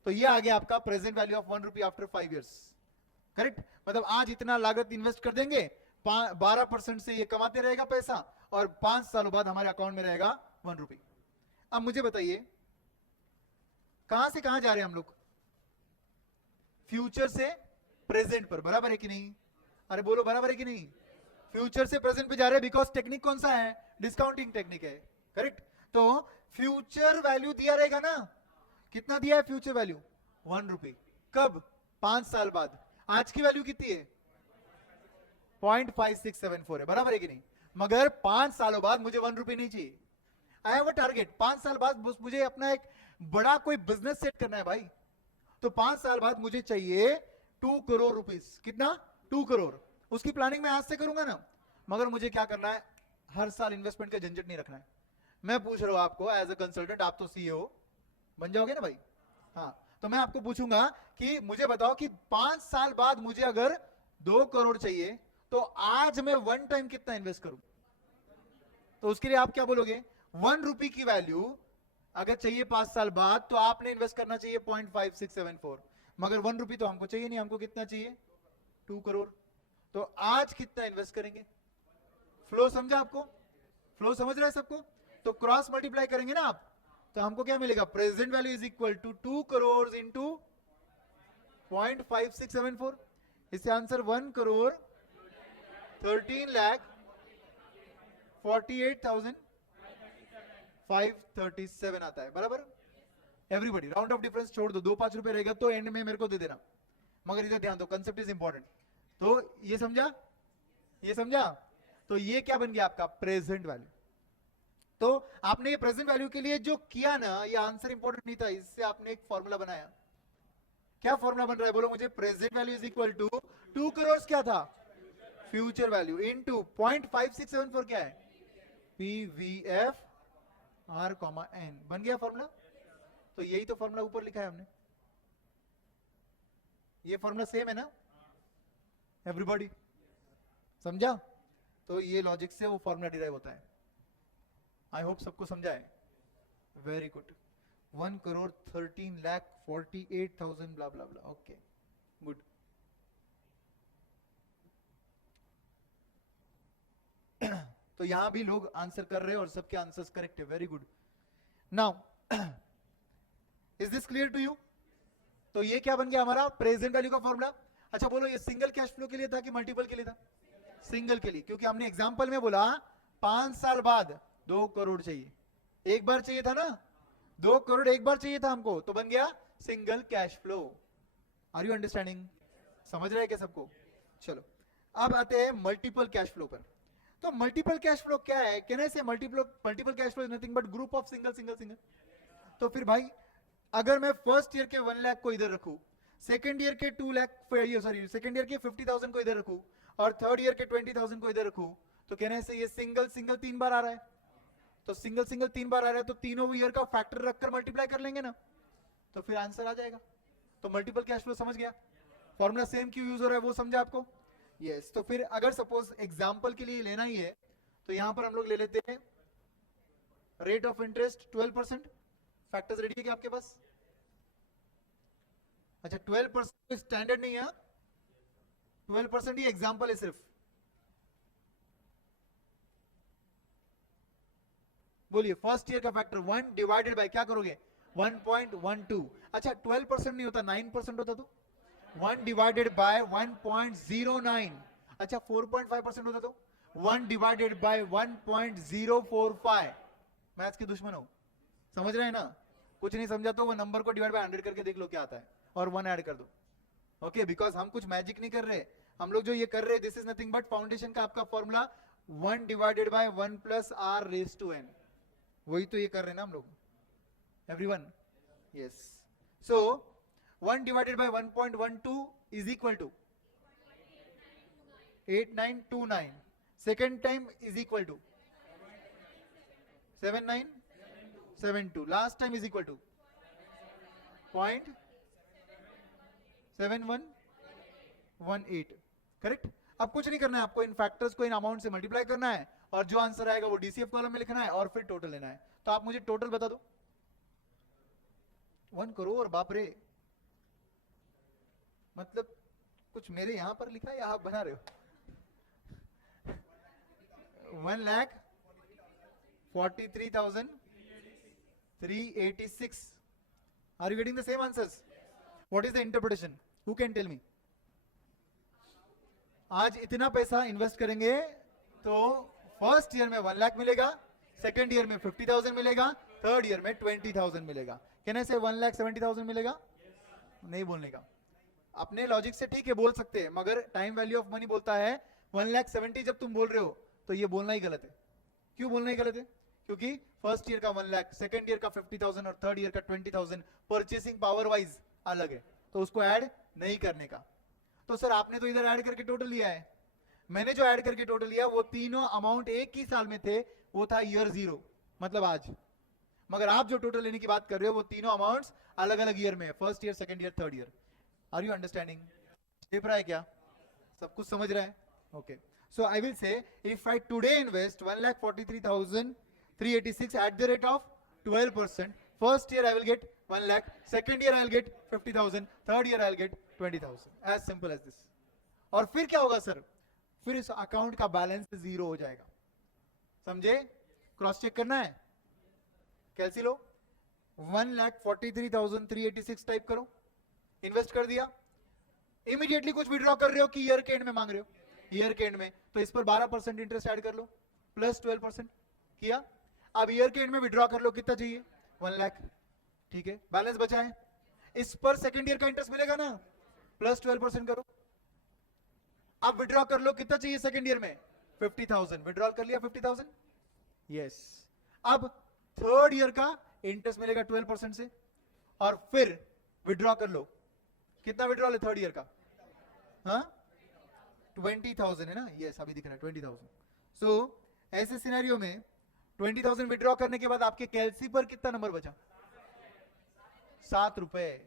तो ये आ गया आपका present value of 1 rupee after 5 years, correct. मतलब आज इतना लागत इन्वेस्ट कर देंगे, 12% से ये कमाते रहेगा पैसा, और 5 सालों बाद हमारे अकाउंट में रहेगा 1 रुपी। अब मुझे बताइए, कहां से कहां जा रहे हैं हम लोग? फ्यूचर से प्रेजेंट पर, बराबर है कि नहीं? अरे बोलो बराबर है कि नहीं? फ्यूचर से प्रेजेंट पे जा रहे हैं, बिकॉज टेक्निक कौन सा है? डिस्काउंटिंग टेक्निक है, करेक्ट। तो फ्यूचर वैल्यू दिया रहेगा ना, कितना दिया है फ्यूचर वैल्यू? 1 रुपी। कब? 5 साल बाद। आज की वैल्यू कितनी है? 0.5674 है, बराबर है कि नहीं? मगर 5 सालों बाद मुझे 1 रुपी नहीं चाहिए। आई हैव अ टारगेट, 5 साल बाद मुझे अपना एक बड़ा कोई बिजनेस सेट करना है भाई। तो 5 साल बाद मुझे चाहिए 2 करोड़ रुपीस। कितना? 2 करोड़। उसकी प्लानिंग मैं आज से करूंगा ना, मगर मुझे क्या करना है? हर साल इन्वेस्टमेंट का झंझट नहीं रखना है। मैं पूछ रहा हूं आपको एज अ कंसल्टेंट, आप तो सीईओ बन जाओगे ना भाई? हाँ, तो मैं आपको पूछूंगा कि मुझे बताओ कि 5 साल बाद मुझे अगर 2 करोड़ चाहिए, तो आज मैं 1 टाइम कितना इन्वेस्ट करूं? तो उसके लिए आप क्या बोलोगे? 1 रुपी की वैल्यू अगर चाहिए 5 साल बाद, तो आपने इन्वेस्ट करना चाहिए 0.5674, मगर 1 रुपी तो हमको चाहिए नहीं। हमको कितना चाहिए? 2 करोड़। तो आज कितना इन्वेस्ट करेंगे? फ्लो समझा आपको? फ्लो समझ रहा है सबको? तो क्रॉस मल्टीप्लाई करेंगे ना आप, तो हमको क्या मिलेगा? Present value is equal to 2 crore into 0.5674. इससे आंसर 1,13,48,537 आता है, बराबर? एवरीबडी राउंड ऑफ डिफरेंस छोड़ दो, 2-5 रुपए रहेगा तो एंड में मेरे को दे देना, मगर इधर ध्यान दो, कंसेप्ट इज इंपॉर्टेंट। तो ये समझा? ये समझा? तो ये क्या बन गया आपका? Present value. तो आपने ये प्रेजेंट वैल्यू के लिए जो किया ना, ये आंसर इंपॉर्टेंट नहीं था, इससे आपने एक फॉर्मूला बनाया। क्या फॉर्मूला बन रहा है बोलो मुझे? Present value is equal to 2 crore क्या था? फ्यूचर वैल्यू इनटू 0.5674 क्या है? PVF R, N। बन गया फॉर्मूला? तो यही तो फॉर्मूला ऊपर लिखा है हमने, ये फॉर्मूला सेम है ना? एवरीबॉडी समझा? तो ये लॉजिक से वो फॉर्मूला डिराइव होता है। आई होप सबको समझा है। Very good. 1,13,48,000 blah blah blah. Okay good. तो यहां भी लोग आंसर कर रहे हैं और सबके आंसर्स करेक्ट है। Very good. Now is this clear to you? तो ये क्या बन गया हमारा? प्रेजेंट वैल्यू का फॉर्मूला। अच्छा बोलो, ये सिंगल कैश फ्लो के लिए था कि मल्टीपल के लिए था? सिंगल के लिए, क्योंकि हमने एग्जांपल में बोला 5 साल बाद 2 करोड़ चाहिए। एक बार चाहिए था ना? 2 करोड़ एक बार चाहिए था हमको, तो बन गया single cash flow. Are you understanding? समझ रहे हैं क्या सबको? चलो अब आते हैं मल्टीपल कैश फ्लो पर। तो मल्टीपल कैश फ्लो क्या है? कहने से multiple cash flow is nothing but group of single single single. तो फिर भाई अगर मैं फर्स्ट ईयर के 1 लाख को इधर रखूं, सेकंड ईयर के 2 लाख, सॉरी सेकंड ईयर के 50,000 को इधर रखूं और थर्ड ईयर के 20,000 को इधर रखूं, तो कहने से ये सिंगल सिंगल 3 बार आ रहा है। तो सिंगल सिंगल 3 बार आ रहा है, तो तीनों ईयर का फैक्टर रखकर मल्टीप्लाई कर लेंगे ना, तो फिर आंसर आ जाएगा। तो मल्टीपल कैश फ्लो समझ गया? फॉर्मूला सेम क्यों यूज हो रहा है वो समझा आपको? यस। तो फिर अगर सपोज एग्जांपल के लिए लेना ही है, तो यहां पर हम लोग ले लेते हैं rate of interest 12%। Factors ready है क्या आपके पास? अच्छा 12% स्टैंडर्ड नहीं है, 12% ही एग्जांपल है सिर्फ। बोलिए फर्स्ट ईयर का फैक्टर 1 डिवाइडेड बाय क्या करोगे? 1.12। अच्छा 12% नहीं होता, 9% होता तो 1 डिवाइडेड बाय 1.09। अच्छा 4.5% होता तो 1 डिवाइडेड बाय 1.045। मैथ्स के दुश्मन हो, समझ रहे हैं ना? कुछ नहीं समझा तो वो नंबर को डिवाइड बाय 100 करके देख लो क्या आता है और 1 ऐड कर दो। ओके, बिकॉज हम कुछ मैजिक नहीं कर रहे, हम लोग जो ये कर रहे हैं this is nothing but foundation का आपका formula 1 divided by 1 plus r raise to n। वही तो ये कर रहे हैं ना हम लोग, everyone? Yes. So 1 divided by 1.12 is equal to 8929। Second time is equal to 7972। Last time is equal to 0.7118। Correct? अब कुछ नहीं करना है आपको, इन फैक्टर्स को इन अमाउंट से मल्टीप्लाई करना है और जो आंसर आएगा वो डीसीएफ कॉलम में लिखना है और फिर टोटल लेना है। तो आप मुझे टोटल बता दो। 1 करोड़, बाप रे, मतलब कुछ मेरे यहां पर लिखा है या आप बना रहे हो? 1,43,386। Are you getting the same answers? What is the interpretation? Who can tell me? आज इतना पैसा इन्वेस्ट करेंगे तो फर्स्ट ईयर में 1 लाख मिलेगा, सेकेंड ईयर में 50,000 मिलेगा, थर्ड ईयर में 20,000 मिलेगा। कहने से 1,70,000 मिलेगा? नहीं बोलने का, अपने लॉजिक से ठीक है बोल सकते हैं, मगर टाइम वैल्यू ऑफ मनी बोलता है 1,70,000 जब तुम बोल रहे हो तो ये बोलना ही गलत है। क्यों बोलना ही गलत है? क्योंकि फर्स्ट ईयर का 1 लाख, सेकेंड ईयर का 50,000 और थर्ड ईयर का 20,000 परचेसिंग पावर वाइज अलग है, तो उसको ऐड नहीं करने का। तो सर आपने तो इधर ऐड करके टोटल लिया है, मैंने जो ऐड करके टोटल लिया वो तीनों अमाउंट एक ही साल में थे, वो था ईयर 0 मतलब आज। मगर आप जो टोटल लेने की बात कर रहे हो वो तीनों अमाउंट्स अलग अलग ईयर में है, first year, second year, third year. Are you understanding? देख रहा है क्या? सब कुछ समझ रहा है? Okay, so I will say if I today invest 1,43,386 at the rate of 12%, first year I will get 1 lakh, second year I will get 50,000, third year I will get 20,000, as simple as this। और फिर क्या होगा sir? फिर इस account का balance 0 हो जाएगा। समझे? क्रॉस चेक करना है, कैलसी लो 1,43,386 टाइप करो, इन्वेस्ट कर दिया, इमीडिएटली कुछ विड्रॉ कर रहे हो कि ईयर के एंड में मांग रहे हो? ईयर के एंड में, तो इस पर 12% इंटरेस्ट ऐड कर लो, प्लस 12% किया। अब ईयर के एंड में विड्रॉ कर लो, कितना चाहिए? 1 लाख, ठीक है, बैलेंस बचा है, इस पर सेकेंड ईयर का इंटरेस्ट मिलेगा ना, प्लस 12% करो। अब विड्रॉ कर लो, कितना चाहिए सेकेंड ईयर में? 50,000, विड्रॉ कर लिया 50,000, यस। अब थर्ड ईयर का इंटरेस्ट मिलेगा 12% से, और फिर विड्रॉ कर लो, कितना विड्रॉल है थर्ड ईयर का? हाँ 20,000 है ना, यस, अभी दिख रहा है 20,000। सो ऐसे सिनेरियो में 20,000 विड्रॉ करने के बाद आपके कैलसी पर कितना नंबर बचा? 7 रुपए।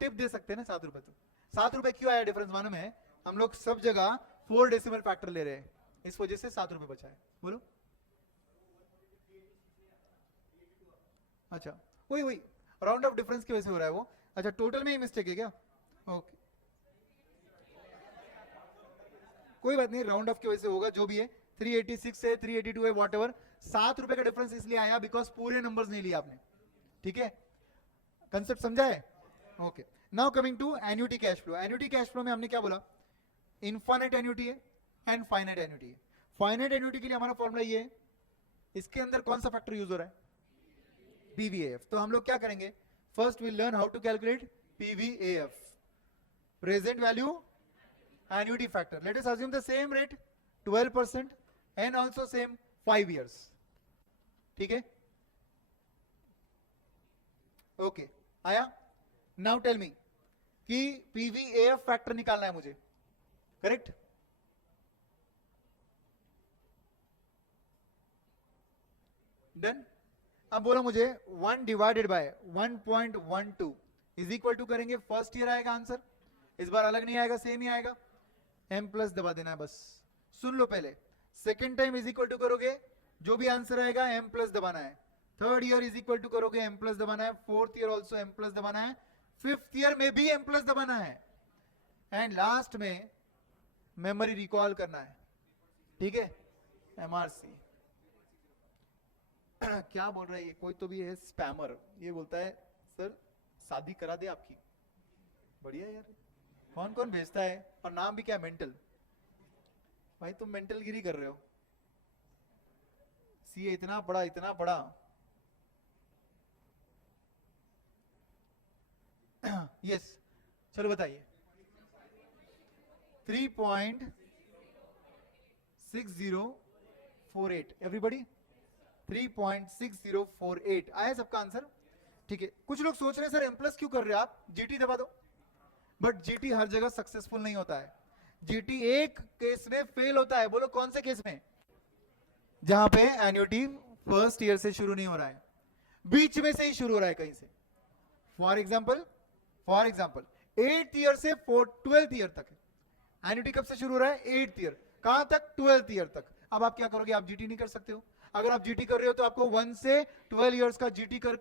टिप दे सकते हैं ना 7 रुपए, तो 7 रुपए क्यों आया डिफरेंस मालूम है? हम लोग सब जगह 4 डेसिमल फैक्टर ले रहे हैं, इस वजह से 7 रुपए बचा है। बोलो, अच्छा वही वही राउंड ऑफ डिफरेंस की वजह से हो रहा है वो। अच्छा, टोटल में ही मिस्टेक है क्या? ओके, कोई बात नहीं, राउंड ऑफ की वजह से होगा, जो भी है। 386 है, 382 है, वॉट एवर। 7 रुपए का डिफरेंस इसलिए आया बिकॉज पूरे नंबर्स नहीं लिए आपने, ठीक है? कंसेप्ट समझा है? Okay, now coming to annuity cash flow. Annuity cash flow में हमने क्या बोला? इनफाइनाइट एन्युटी है एंड फाइनाइट एन्युटी है। फाइनाइट एन्युटी के लिए हमारा फॉर्मूला ये है, इसके अंदर कौन सा फैक्टर यूज हो रहा है? पीवीएएफ। तो हम लोग क्या करेंगे? First will learn how to calculate PVAF, present value annuity factor. Let us assume the same rate 12% and also same 5 years. ठीक है? ओके, आया? नाउ टेल मी कि पीवीएएफ फैक्टर निकालना है मुझे, करेक्ट? डन। अब बोलो मुझे 1 divided by 1.12 is equal to करेंगे, फर्स्ट ईयर आएगा आंसर, इस बार अलग नहीं आएगा, सेम ही आएगा, m प्लस दबा देना है बस। सुन लो पहले, second time is equal to करोगे, जो भी आंसर आएगा m प्लस दबाना है। Third year is equal to करोगे, m प्लस दबाना है। Fourth year also m plus दबाना है। फिफ्थ ईयर में भी m प्लस दबाना है। एंड लास्ट में मेमोरी रिकॉल करना है, ठीक है? एमआरसी क्या बोल रहा है ये? कोई तो भी है स्पैमर, ये बोलता है सर शादी करा दे आपकी। बढ़िया यार, कौन कौन भेजता है, और नाम भी क्या? मेंटल। भाई तुम मेंटल गिरी कर रहे हो, सीए इतना पढ़ा, इतना पढ़ा। यस, चलो बताइए। 3.6048, एवरीबॉडी 3.6048 आया सबका आंसर, ठीक है? कुछ लोग सोच रहे हैं सर एम प्लस क्यों कर रहे हो आप, जीटी दबा दो। बट जीटी हर जगह सक्सेसफुल नहीं होता है, जीटी एक केस में फेल होता है। बोलो कौन से केस में? जहां पे एन्युटी फर्स्ट ईयर से शुरू नहीं हो रहा है, बीच में से ही शुरू हो रहा है कहीं से। फॉर एग्जाम्पल 8th ईयर से 12th ईयर तक एन्युटी कब से शुरू हो रहा है? 8th ईयर, कहां तक? 12th ईयर तक। अब आप क्या करोगे? आप जीटी नहीं कर सकते हो। अगर आप जीटी कर रहे हो तो आपको 1 से 12 ईयर्स का जीटी कर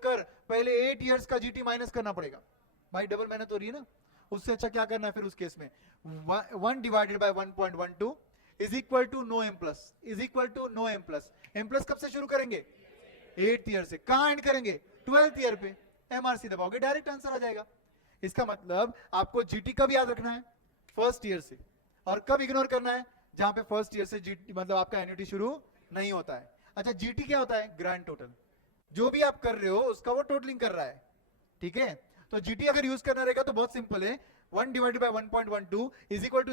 पहले 8 ईयर्स का जीटी माइनस करना पड़ेगा। भाई डबल मेहनत हो रही है ना। उससे अच्छा क्या करना है फिर उस केस में? 1 divided by 1.12 is equal to no M plus, is equal to no M plus. M plus कब से शुरू करेंगे? 8th ईयर से। कहां एंड करेंगे? 12th ईयर पे। एमआरसी दबाओगे, डायरेक्ट आंसर आ जाएगा। इसका मतलब आपको जीटी कब याद रखना है? फर्स्ट ईयर से। और कब इग्नोर करना है? जहां पे फर्स्ट ईयर से जीटी मतलब आपका एन्युटी शुरू नहीं होता है। अच्छा, जीटी क्या होता है? Grand total. जो भी आप कर रहे हो उसका वो टोटलिंग कर रहा है, ठीक है? तो जीटी अगर यूज करना रहेगा तो बहुत सिंपल है, 1 divided by 1.12 is equal to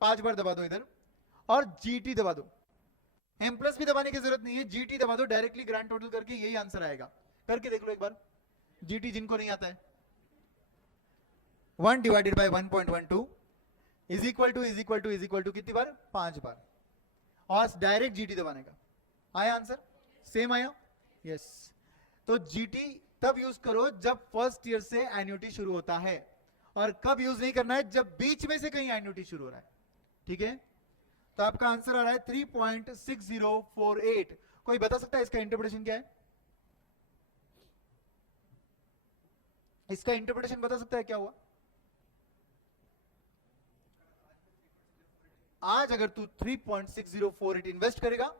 5 बार दबा दो इधर, और जीटी दबा दो। एम प्लस भी दबाने की जरूरत नहीं है, जीटी दबा दो, डायरेक्टली ग्रैंड टोटल करके यही आंसर आएगा। करके देख लो एक बार, जीटी जिनको नहीं आता है। 1 divided by 1.12 is equal to कितनी बार? 5 बार, और डायरेक्ट जीटी दबाने का। आया आंसर? सेम आया? यस। तो जीटी तब यूज करो जब फर्स्ट ईयर से एन्युटी शुरू होता है, और कब यूज नहीं करना है? जब बीच में से कहीं एन्युटी शुरू हो रहा है, ठीक है? तो आपका आंसर आ रहा है 3.6048। कोई बता सकता है इसका इंटरप्रिटेशन क्या है? इसका इंटरप्रिटेशन बता सकता है क्या हुआ? आज अगर तू 3.6048 इन्वेस्ट करेगा,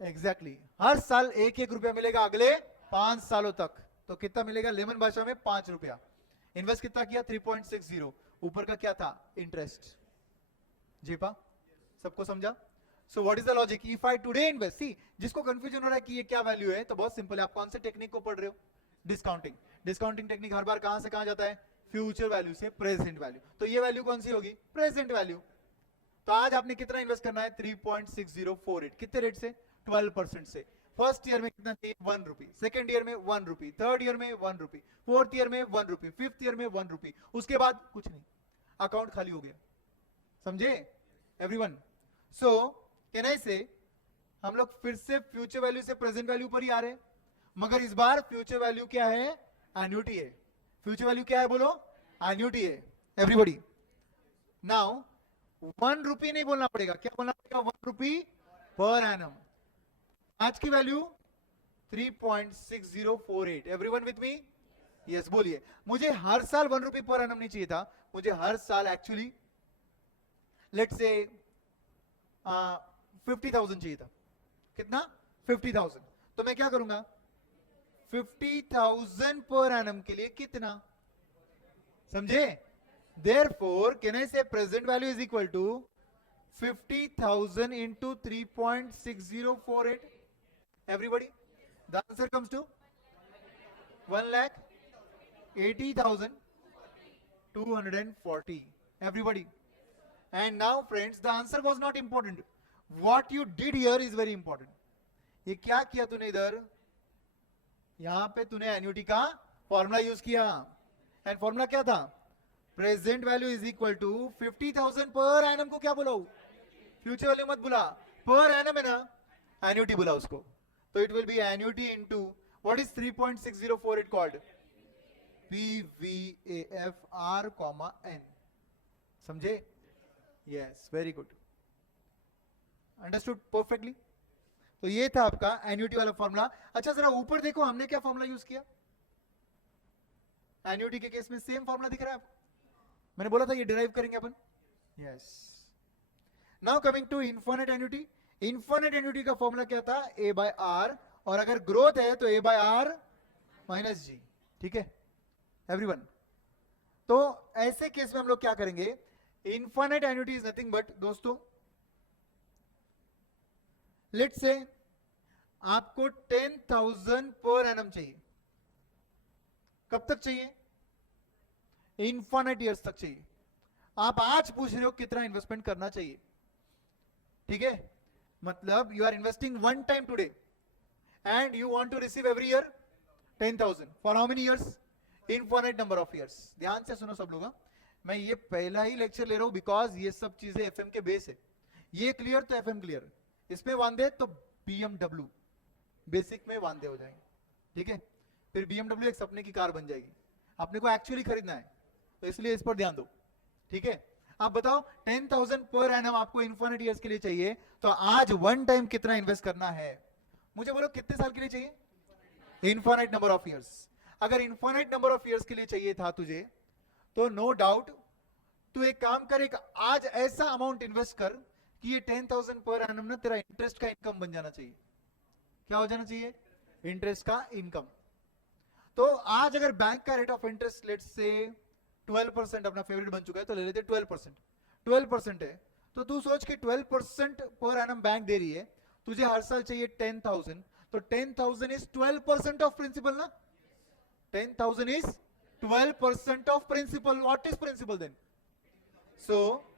एग्जैक्टली हर साल 1-1 रुपया मिलेगा अगले 5 सालों तक, तो कितना मिलेगा लेमन भाषा में 5 रुपया। इन्वेस्ट कितना किया 3.60, ऊपर का क्या था इंटरेस्ट। जीपा सबको समझा? So what is the logic? If I today invest, see जिसको कंफ्यूजन हो रहा है कि ये क्या वैल्यू है, तो बहुत सिंपल है, आप कौन से टेक्निक को पढ़ रहे हो? डिस्काउंटिंग। डिस्काउंटिंग टेक्निक हर बार कहां से कहां जाता है? फ्यूचर वैल्यू से प्रेजेंट वैल्यू। तो ये वैल्यू कौन सी होगी? Present value. तो आज आपने कितना इन्वेस्ट करना है? 3.6048। कितने रेट से? 12% से। फर्स्ट ईयर में कितना चाहिए? 1 रुपी। सेकेंड ईयर में 1 रुपी। थर्ड ईयर में 1 रुपी। फोर्थ ईयर में 1 रुपी। फिफ्थ ईयर में 1 रुपी। उसके बाद कुछ नहीं, अकाउंट खाली हो गया। समझे एवरीवन? सो कैन आई से हम लोग फिर से फ्यूचर वैल्यू से प्रेजेंट वैल्यू पर ही आ रहे हैं, मगर इस बार फ्यूचर वैल्यू क्या है? एन्युटी है। फ्यूचर वैल्यू क्या है बोलो? एन्युटी है। एवरीबॉडी नाउ 1 रुपी नहीं बोलना पड़ेगा, क्या बोलना पड़ेगा? 1 रुपी पर एनम। आज की value 3.6048। Everyone with me? Yes बोलिए। मुझे हर साल 1 रुपी पर एनम नहीं चाहिए था, मुझे हर साल एक्चुअली लेट्स से 50,000 चाहिए था। कितना? 50,000। तो मैं क्या करूंगा? 50,000 पर एनम के लिए कितना? समझे? Therefore, can I say present value is equal to 50,000 into 3.6048? Everybody? The answer comes to 1,80,240. Everybody? And now friends, the answer was not important. What you did here is very important. ये क्या किया तूने इधर? यहां पे तूने annuity का formula use किया, एंड फॉर्मूला क्या था? Present value is equal to 50,000 per annum को क्या बोला? फ्यूचर वैल्यू मत बुला, पर एनम है ना, एन्युटी बुला उसको। तो it will be annuity into what is 3.6048 called? PVAFR, N। समझे? Yes, very good, understood perfectly. तो ये था आपका एन्युटी वाला फॉर्मूला। अच्छा जरा ऊपर देखो, हमने क्या फॉर्मूला यूज किया? एन्युटी के केस में सेम फॉर्मूला दिख रहा है आपको, मैंने बोला था ये डिराइव करेंगे अपन। Yes, now coming to infinite annuity. Infinite annuity का फॉर्मूला क्या था? A by R, और अगर ग्रोथ है तो A by R minus G। ठीक है एवरीवन? तो ऐसे केस में हम लोग क्या करेंगे? Infinite annuity is nothing but दोस्तों, लेट्स से आपको 10,000 पर एनम चाहिए। कब तक चाहिए? इनफिनिट ईयर्स तक चाहिए। आप आज पूछ रहे हो कितना इन्वेस्टमेंट करना चाहिए। ठीक है, मतलब you are investing one time today and you want to receive every year 10,000 for how many years? Infinite number of years. ध्यान से सुनो सब लोग, मैं ये पहला ही लेक्चर ले रहा हूं बिकॉज ये सब चीजें एफएम के बेस है। ये क्लियर तो एफएम क्लियर, इसमें वांदे तो BMW बेसिक में वांदे हो जाएंगे। ठीक है, फिर BMW एक सपने की कार बन जाएगी। अपने को एक्चुअली खरीदना है, तो इसलिए इस पर ध्यान दो। ठीक है, आप बताओ 10,000 पर एनम आपको इनफिनिट ईयर्स के लिए चाहिए, तो आज वन टाइम कितना इन्वेस्ट करना है? मुझे बोलो कितने साल के लिए चाहिए? Infinite number of years. अगर इनफिनिट नंबर ऑफ ईयर्स के लिए चाहिए था तुझे, तो नो डाउट तू एक काम कर, एक आज ऐसा अमाउंट इन्वेस्ट कर कि ये 10,000 पर एनम ना तेरा इंटरेस्ट का इनकम बन जाना चाहिए। क्या हो जाना चाहिए? इंटरेस्ट का इनकम। तो आज अगर बैंक का rate of interest let's say 12%, अपना फेवरेट बन चुका है तो ले लेते 12%। 12% है तो तू सोच कि 12% पर एनम बैंक दे रही है, तुझे हर साल चाहिए 10,000, तो 10,000 इज 12% ऑफ प्रिंसिपल ना? 10,000 is 12% of principal. What is principal then? So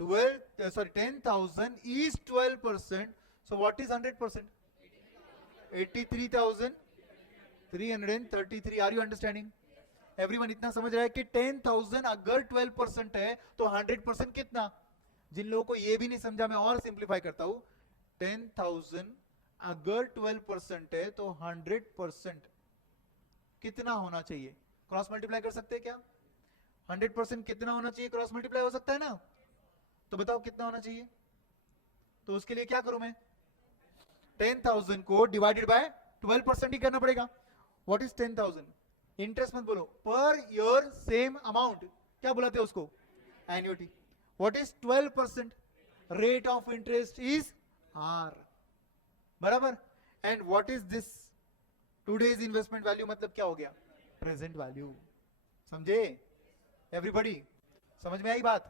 10,000 is 12%. So what is 100%? 83,333. Are you understanding? Everyone इतना समझ रहा है कि 10,000 अगर 12% है तो 100% कितना? जिन लोगों को ये भी नहीं समझा मैं और सिंप्लीफाई करता हूं। 10,000 अगर 12% है तो 100% कितना होना चाहिए? क्रॉस मल्टीप्लाई कर सकते हैं क्या? 100% कितना होना चाहिए? क्रॉस मल्टीप्लाई हो सकता है ना? तो बताओ कितना होना चाहिए? तो उसके लिए क्या करूं मैं? 10,000 को डिवाइडेड बाय 12% ही करना पड़ेगा। What is 10,000? इंटरेस्ट मत बोलो, पर ईयर सेम अमाउंट क्या बुलाते हैं उसको? Annuity. What is 12%? Rate of interest is R, बराबर. And what is this today's investment value, मतलब क्या हो गया? Present value. समझे एवरीबॉडी? समझ में आई बात?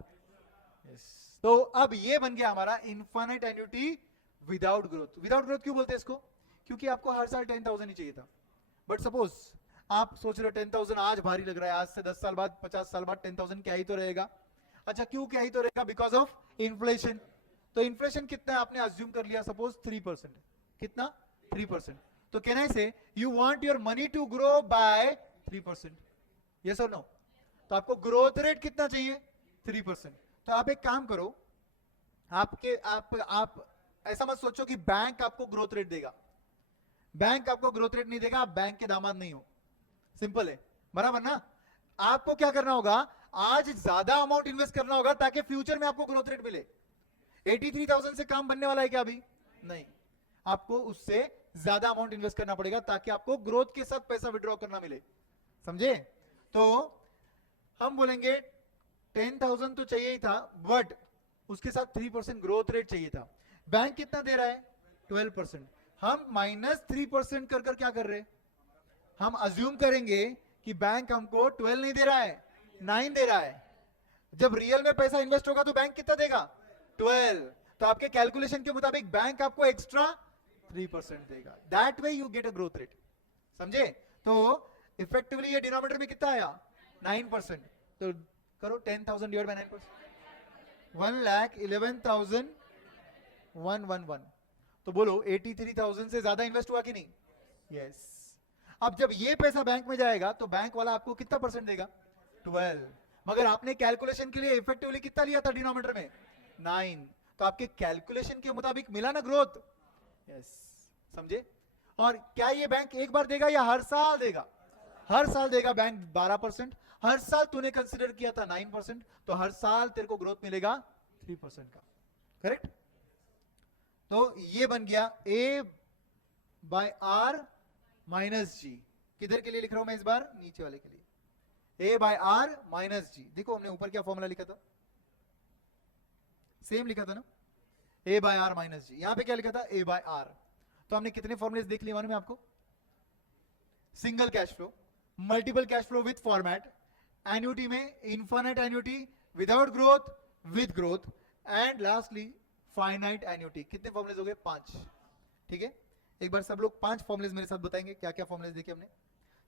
yes. तो अब ये बन गया हमारा infinite annuity without growth. Without growth क्यों बोलते हैं इसको? क्योंकि आपको हर साल 10,000 ही चाहिए था. बट सपोज आप सोच रहे हो 10,000 आज भारी लग रहा है, आज से 10 साल बाद 50 साल बाद 10,000 क्या ही तो रहेगा. अच्छा क्यों क्या ही तो रहेगा? Because of inflation. तो इन्फ्लेशन कितना है आपने अज्यूम कर लिया, सपोज 3%. कितना? 3%. तो can I say you want your money to grow by 3%? Yes और नो? तो आपको ग्रोथ रेट कितना चाहिए? 3%. तो आप एक काम करो, आप ऐसा मत सोचो कि बैंक आपको ग्रोथ रेट देगा. बैंक आपको ग्रोथ रेट नहीं देगा, आप बैंक के दामाद नहीं हो. सिंपल है, बराबर ना? आपको क्या करना होगा? आज ज्यादा अमाउंट इन्वेस्ट करना होगा ताकि फ्यूचर में आपको ग्रोथ रेट मिले. 83,000 से काम बनने वाला है क्या अभी? नहीं. आपको उससे ज्यादा अमाउंट इन्वेस्ट करना पड़ेगा ताकि आपको ग्रोथ के साथ पैसा विड्रॉ करना मिले. समझे? तो हम बोलेंगे 10,000 तो चाहिए ही था, बट उसके साथ 3% ग्रोथ रेट चाहिए था. बैंक कितना दे रहा है? 12%. हम -3% कर कर क्या कर रहे? हम अज्यूम करेंगे कि बैंक हमको 12 नहीं दे रहा है, 9 दे रहा है. जब रियल में पैसा इन्वेस्ट होगा तो बैंक कितना देगा? 12. तो आपके कैलकुलेशन के मुताबिक बैंक आपको एक्स्ट्रा 3% देगा. That way you get a growth rate. समझे? तो इफेक्टिवली ये डिनोमिनेटर में कितना आया? 9%. तो करो 10,000 डिवाइड बाय 9%. 1,11,111. तो बोलो 83,000 से ज्यादा इन्वेस्ट हुआ कि नहीं? यस. अब जब ये पैसा बैंक में जाएगा तो बैंक वाला आपको कितना परसेंट देगा? 12. मगर आपने कैलकुलेशन के लिए इफेक्टिवली कितना लिया था डिनोमिनेटर में? 9. तो आपके कैलकुलेशन के मुताबिक मिला ना ग्रोथ? यस. समझे? और क्या ये बैंक एक बार देगा या हर साल देगा? हर साल देगा बैंक 12%. हर साल तूने कंसीडर किया था 9%, तो हर साल तेरे को ग्रोथ मिलेगा 3% का. करेक्ट? तो ये बन गया A बाय R माइनस जी. किधर के लिए लिख रहा हूं मैं इस बार? नीचे वाले के लिए. A बाय R माइनस जी. देखो हमने ऊपर क्या फॉर्मूला लिखा था? सेम लिखा था ना? A by R minus G. यहां पे क्या लिखा था? A by R. तो हमने कितने फॉर्मूले देख लिए मालूम है आपको? Single cash flow, multiple cash flow with format, annuity में infinite annuity, without growth, with growth, and lastly finite annuity. कितने फॉर्मुलेज हो गए? 5. ठीक है, एक बार सब लोग 5 फॉर्मुलेज मेरे साथ बताएंगे. क्या क्या फॉर्मुलेज देखे हमने?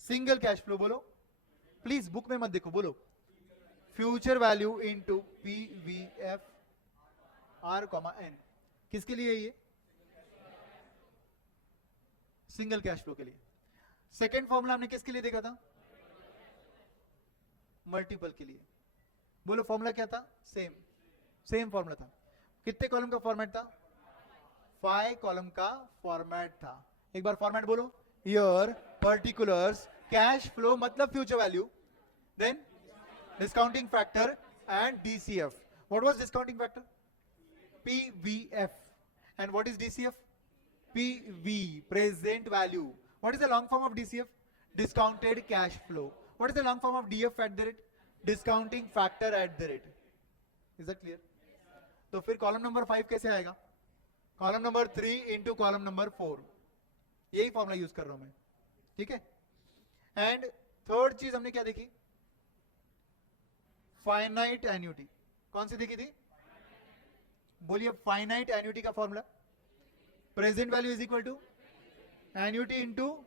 सिंगल कैश फ्लो बोलो प्लीज, बुक में मत देखो, बोलो. Future value into PVF R, N. किसके लिए ये? सिंगल कैश फ्लो के लिए. सेकेंड फॉर्मूला हमने किसके लिए देखा था? मल्टीपल के लिए. बोलो फॉर्मूला क्या था? सेम फॉर्मूला था. कितने कॉलम का फॉर्मेट था? 5 कॉलम का फॉर्मेट था. एक बार फॉर्मेट बोलो. ईयर, पर्टिकुलर्स, कैश फ्लो मतलब future value, then discounting factor and DCF. What was discounting factor? PVF. And what is DCF? PV, present value. What is the long form of DCF? Discounted cash flow. What is the long form of DF at the rate? Discounting factor at the rate. Is that clear? तो फिर column number 5 कैसे आएगा? Column number 3 into column number 4. यही formula use कर रहा हूं मैं. ठीक है? एंड थर्ड चीज हमने क्या देखी? Finite annuity. कौन सी देखी थी? बोलिए. फाइनाइट एन्युटी का formula present value is equal to annuity into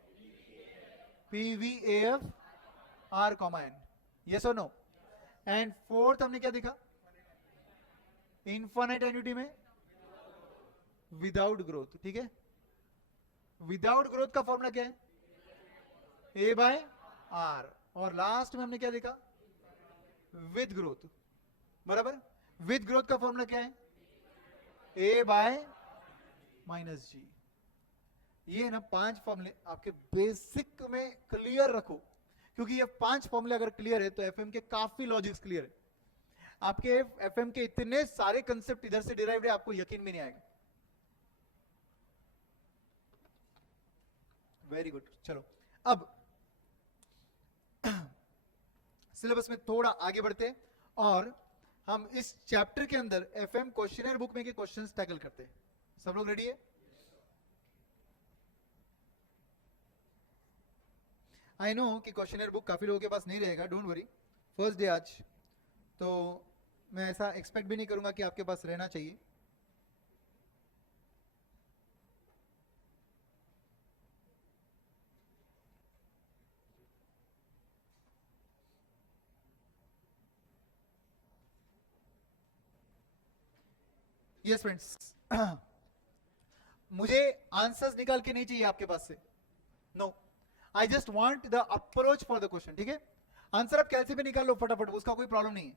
PVAF R, N. Yes और नो? एंड फोर्थ हमने क्या देखा? इनफाइनाइट एन्युटी में विदाउट ग्रोथ. ठीक है? विदाउट ग्रोथ का फॉर्मूला क्या है? A by R. और लास्ट में हमने क्या देखा? With growth. बराबर? विद ग्रोथ का फॉर्मूला क्या है? A by minus G. ये ना 5 फॉर्मूले आपके बेसिक में क्लियर रखो, क्योंकि ये 5 फॉर्मूले अगर क्लियर है तो FM के काफी लॉजिक्स क्लियर है. आपके FM के इतने सारे कंसेप्ट इधर से डिराइव्ड है, आपको यकीन भी नहीं आएगा. Very good. चलो अब सिलेबस में थोड़ा आगे बढ़ते हैं और हम इस चैप्टर के अंदर एफएम क्वेश्चनर बुक में के क्वेश्चंस टैकल करते हैं। सब लोग रेडी है? आई नो कि क्वेश्चनर बुक काफी लोगों के पास नहीं रहेगा, डोंट वरी, फर्स्ट डे आज, तो मैं ऐसा एक्सपेक्ट भी नहीं करूंगा कि आपके पास रहना चाहिए। यस फ्रेंड्स, मुझे आंसर्स निकाल के नहीं चाहिए आपके पास से, no, I just want the approach for the question, ठीक है? आंसर आप कैसे भी निकाल लो फटाफट, उसका कोई प्रॉब्लम नहीं है,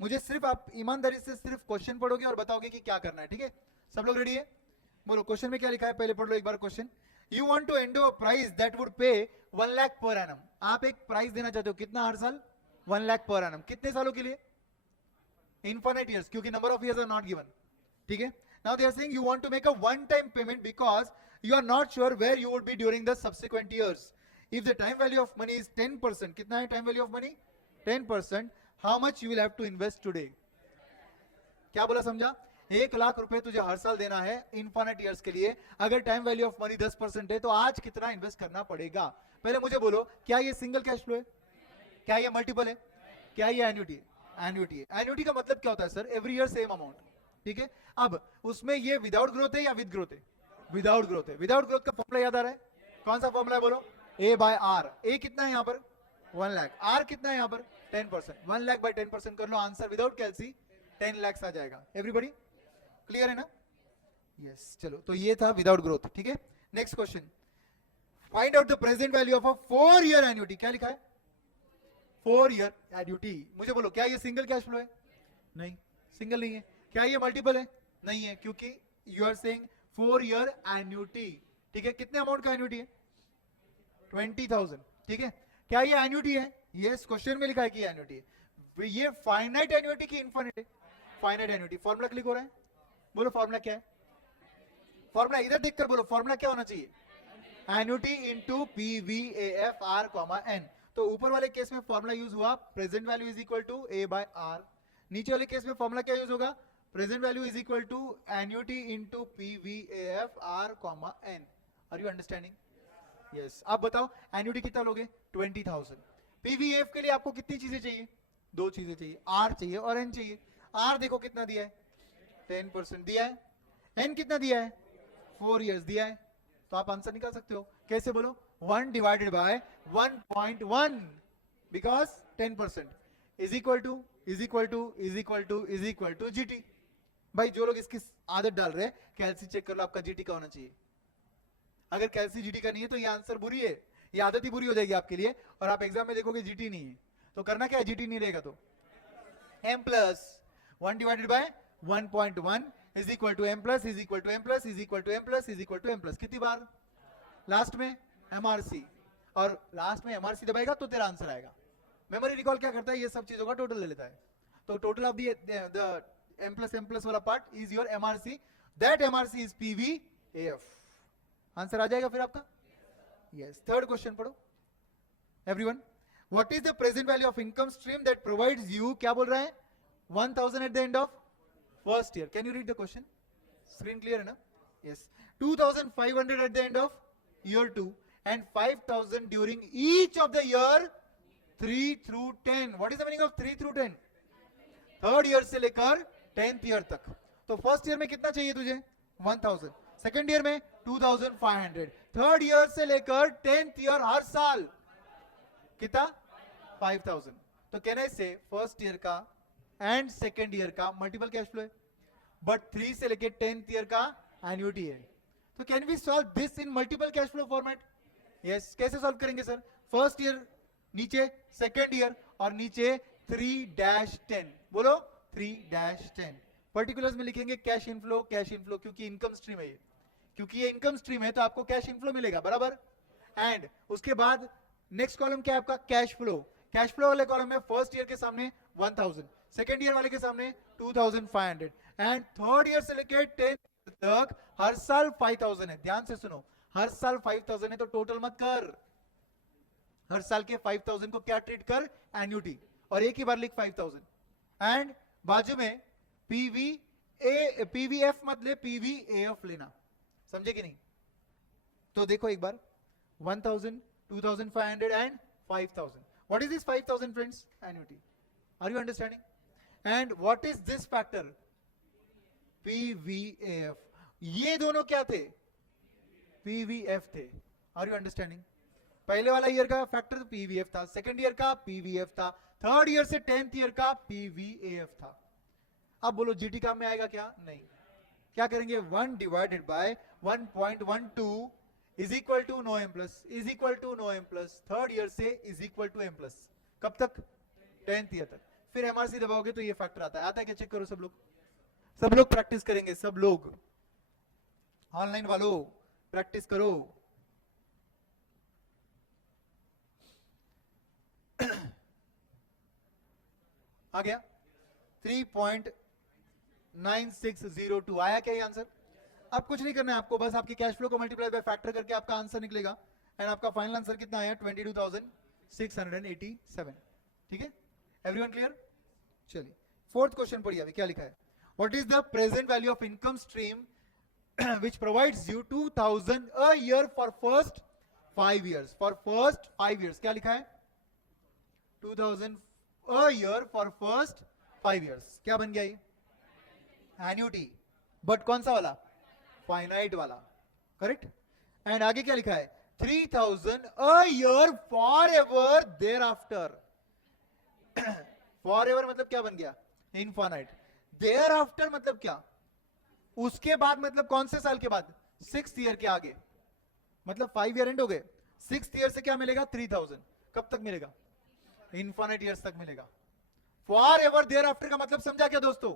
मुझे सिर्फ आप ईमानदारी से सिर्फ क्वेश्चन पढ़ोगे और बताओगे कि क्या करना है, ठीक है? सब लोग रेडी है? बोलो क्वेश्चन में क्या लिखा है, पहले पढ़ लो एक बार question. You want to endow a price that would pay 1 lakh per annum, आप एक प्राइस देना चाहते हो, कितना हर साल? 1 लाख पर एनम, कितने सालों के लिए? इनफाइनाइट ईयर्स, क्योंकि number of years are not given, ठीक है? Now they are saying you want to make a one-time payment because you are not sure where you would be during the subsequent years. If the time value of money is 10%, कितना है time value of money? 10%. How much you will have to invest today? क्या बोला समझा? 1 लाख रुपए तुझे हर साल देना है इनफाइनाइट ईयर्स के लिए, अगर टाइम वैल्यू ऑफ मनी 10% है तो आज कितना इन्वेस्ट करना पड़ेगा? पहले मुझे बोलो, क्या ये सिंगल कैश फ्लो है? क्या ये मल्टीपल है? क्या ये एन्युटी है? एन्युटी है। एन्युटी का मतलब क्या होता है sir? Every year same amount, ठीक है? अब उसमें ये विदाउट ग्रोथ है या विद ग्रोथ है? विदाउट ग्रोथ है। विदाउट ग्रोथ का फॉर्मूला याद आ रहा है? कौन सा फॉर्मूला है बोलो? ए बाय आर। ए कितना है यहाँ पर? 1 लाख। आर कितना है यहाँ पर? 10%। 1 लाख बाय 10% कर लो, आंसर विदाउट कैलसी 10 लाख आ जाएगा। एवरीबॉडी क्लियर है ना? यस, चलो, तो ये था विदाउट ग्रोथ, ठीक है? Next question, find out the present value of a 4 year annuity. क्या लिखा है? 4 ईयर एन्युटी। मुझे बोलो, क्या ये सिंगल कैश फ्लो है? नहीं, सिंगल नहीं है। क्या ये मल्टीपल है? नहीं है, क्योंकि you are saying 4 year annuity, ठीक है? कितने अमाउंट का एन्युटी है? 20,000, ठीक है? क्या ये एन्युटी है? यस, क्वेश्चन में लिखा है कि एन्युटी है। ये फाइनाइट एन्युटी की इनफाइनाइट है? Finite annuity. फॉर्मूला क्लिक हो रहा है? बोलो फॉर्मूला क्या है? फॉर्मूला इधर देखकर बोलो, फॉर्मूला क्या होना चाहिए? Annuity into PVAF R, N। तो ऊपर वाले केस में फॉर्मूला यूज हुआ present value is equal to A by R, नीचे वाले केस में फॉर्मूला क्या यूज होगा? Present value is equal to annuity into PVAF R, N। Are you understanding? Yes. अब बताओ एन्युटी कितना लोगे? 20,000। PVAF के लिए आपको कितनी चीजें चाहिए? 2 चीजें चाहिए, R चाहिए और N चाहिए। R देखो कितना दिया है? 10% दिया है। N कितना दिया है? 4 इयर्स दिया है। तो आप आंसर निकाल सकते हो। कैसे बोलो? 1 divided by 1.1, because 10% is equal to GT। भाई जो लोग इसकी आदत डाल रहे हैं, कैलसी चेक कर लो, आपका GT का होना चाहिए। अगर कैलसी GT का नहीं है तो ये आंसर बुरी है, ये आदत ही बुरी हो जाएगी आपके लिए, और आप एग्जाम में देखोगे GT नहीं है। तो करना क्या है? GT नहीं रहेगा तो M plus 1 divided by 1.1 is equal to M plus is equal to M plus is equal to M plus is equal to M plus. कितनी बार? लास्ट में MRC, और लास्ट में MRC दबाएगा तो तेरा आंसर आएगा। मेमोरी रिकॉल क्या करता है? ये सब चीजों का टोटल ले लेता है। तो total of the M plus वाला part is your MRC, that MRC is PVAF। Answer आ जाएगा फिर आपका? यस। थर्ड क्वेश्चन पढ़ो everyone. What is the present value of income stream that provides you, क्या बोल रहा है? 1,000 at the end of first year. Can you read the question? Screen clear है ना? Yes. 2,500 at the end of year 2 and 5,000 during each of the year 3 through 10. What is the meaning of 3 through 10? Third year से लेकर 10th year तक। तो first year में कितना चाहिए तुझे? 1,000। सेकेंड ईयर में 2,500। थर्ड ईयर से लेकर 10th ईयर हर साल कितना? 5,000। तो कहने से फर्स्ट ईयर का एंड सेकेंड ईयर का मल्टीपल कैश फ्लो है, बट 3 से लेकर 10th ईयर का एन्युटी है। तो can we solve this in multiple cash flow format? Yes. कैसे सॉल्व करेंगे सर? फर्स्ट ईयर नीचे, सेकेंड ईयर और नीचे 3-10। बोलो 3-10। पर्टिकुलर्स में लिखेंगे कैश इनफ्लो, क्योंकि इनकम स्ट्रीम है ये, क्योंकि ये इनकम स्ट्रीम है तो आपको कैश इनफ्लो मिलेगा, बराबर। एंड उसके बाद नेक्स्ट कॉलम क्या है आपका? Cash flow. कैश फ्लो वाले कॉलम में फर्स्ट ईयर के सामने 1,000, सेकेंड ईयर वाले के सामने 2,500 एंड थर्ड ईयर से लेकर 10 तक हर साल 5,000 है। ध्यान से सुनो, हर साल 5,000 है तो टोटल मत कर, हर साल के 5,000 को क्या ट्रीट कर? एन्युटी, और एक ही बार लिख 5,000। एंड बाजू में पीवीएफ मतलब पीवीएफ लेना, समझे कि नहीं? तो देखो एक बार 1000, 2500 and 5000. What is this 5000 friends? Annuity. Are you understanding? And what is this factor? PVAF. ये दोनों क्या थे? PVF थे. Are you understanding? पहले वाला ईयर का फैक्टर तो PVF था, सेकंड ईयर का PVF था, थर्ड ईयर से 10th ईयर का PVAF था. अब बोलो जीटी काम में आएगा क्या? नहीं. क्या करेंगे? 1 divided by 1.12 is equal to no M plus, is equal to no M plus, third year से is equal to M plus. कब तक? 10th ईयर तक. फिर एमआरसी दबाओगे तो ये फैक्टर आता है. आता है क्या? चेक करो सब लोग. सब लोग प्रैक्टिस करेंगे, सब लोग ऑनलाइन वालों प्रैक्टिस करो. आ गया 3.9602. आया क्या ये आंसर? अब कुछ नहीं करना है आपको, बस आपकी कैश फ्लो को मल्टीप्लाई बाय फैक्टर करके आपका आंसर निकलेगा. एंड आपका फाइनल आंसर कितना आया? 22,687. ठीक है, एवरीवन क्लियर? चलिए फोर्थ क्वेश्चन पढ़िए. अभी क्या लिखा है? What is the present value of income stream which provides you 2000 a year for first 5 years? For first 5 years क्या लिखा है? 2000 a year for first 5 years. क्या बन गया ये? एन्युटी. बट कौन सा वाला? फाइनाइट वाला. करेक्ट. एंड आगे क्या लिखा है? 3000 a year forever thereafter. forever मतलब क्या बन गया? इनफाइनाइट. thereafter मतलब क्या? उसके बाद मतलब कौन से साल के बाद? 6th ईयर के आगे. मतलब 5 ईयर एंड हो गए. 6th ईयर से क्या मिलेगा? 3000. कब तक मिलेगा? इनफाइनाइट ईयर्स तक मिलेगा. फॉर एवर देयर आफ्टर का मतलब समझा क्या दोस्तों?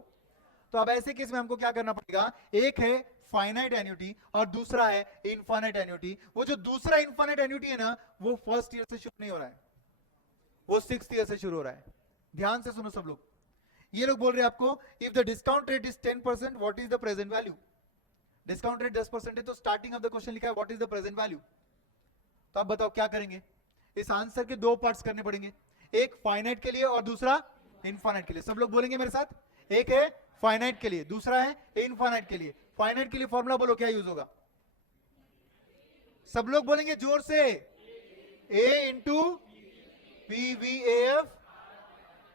तो अब ऐसे केस में हमको क्या करना पड़ेगा? एक है फाइनाइट एन्युटी और दूसरा है इनफाइनाइट एन्युटी. वो जो दूसरा इनफाइनाइट एन्युटी है ना, वो फर्स्ट ईयर से शुरू नहीं हो रहा है, वो 6th ईयर से शुरू हो रहा है. ध्यान से सुनो सब लोग. ये लोग बोल रहे हैं आपको if the discount rate is 10%, what is the present value? Discount rate 10% है तो स्टार्टिंग ऑफ द क्वेश्चन लिखा है what is the present value. तो आप बताओ क्या करेंगे? इस आंसर के दो पार्ट्स करने पड़ेंगे, एक फाइनाइट के लिए और दूसरा इनफाइनाइट के लिए. सब लोग बोलेंगे मेरे साथ. एक है फाइनाइट के लिए, दूसरा है इनफाइनाइट के लिए. फाइनाइट के लिए फॉर्मूला बोलो, क्या यूज होगा? सब लोग बोलेंगे जोर से. A into PVAF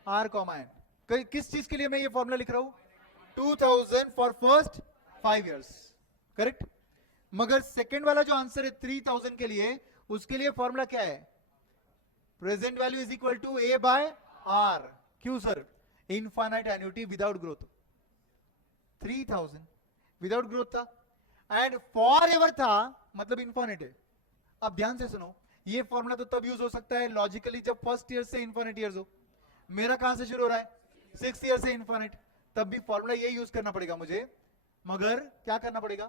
R comma N. किस चीज के लिए मैं ये फॉर्मूला लिख रहा हूं? 2000 फॉर फर्स्ट 5 इयर्स. करेक्ट. मगर सेकंड वाला जो आंसर है 3000 के लिए, उसके लिए फॉर्मूला क्या है? Present value is equal to A by R. क्यों sir? Infinite annuity without growth. 3000 without growth था एंड फॉर एवर था, मतलब इनफाइनाइट है. अब ध्यान से सुनो, ये फॉर्मूला तो तब यूज हो सकता है लॉजिकली जब फर्स्ट ईयर से इनफाइनाइट ईयर्स हो. मेरा कहां से शुरू हो रहा है? 6th ईयर से इनफाइनाइट. तब भी फॉर्मूला ये यूज करना पड़ेगा मुझे, मगर क्या करना पड़ेगा?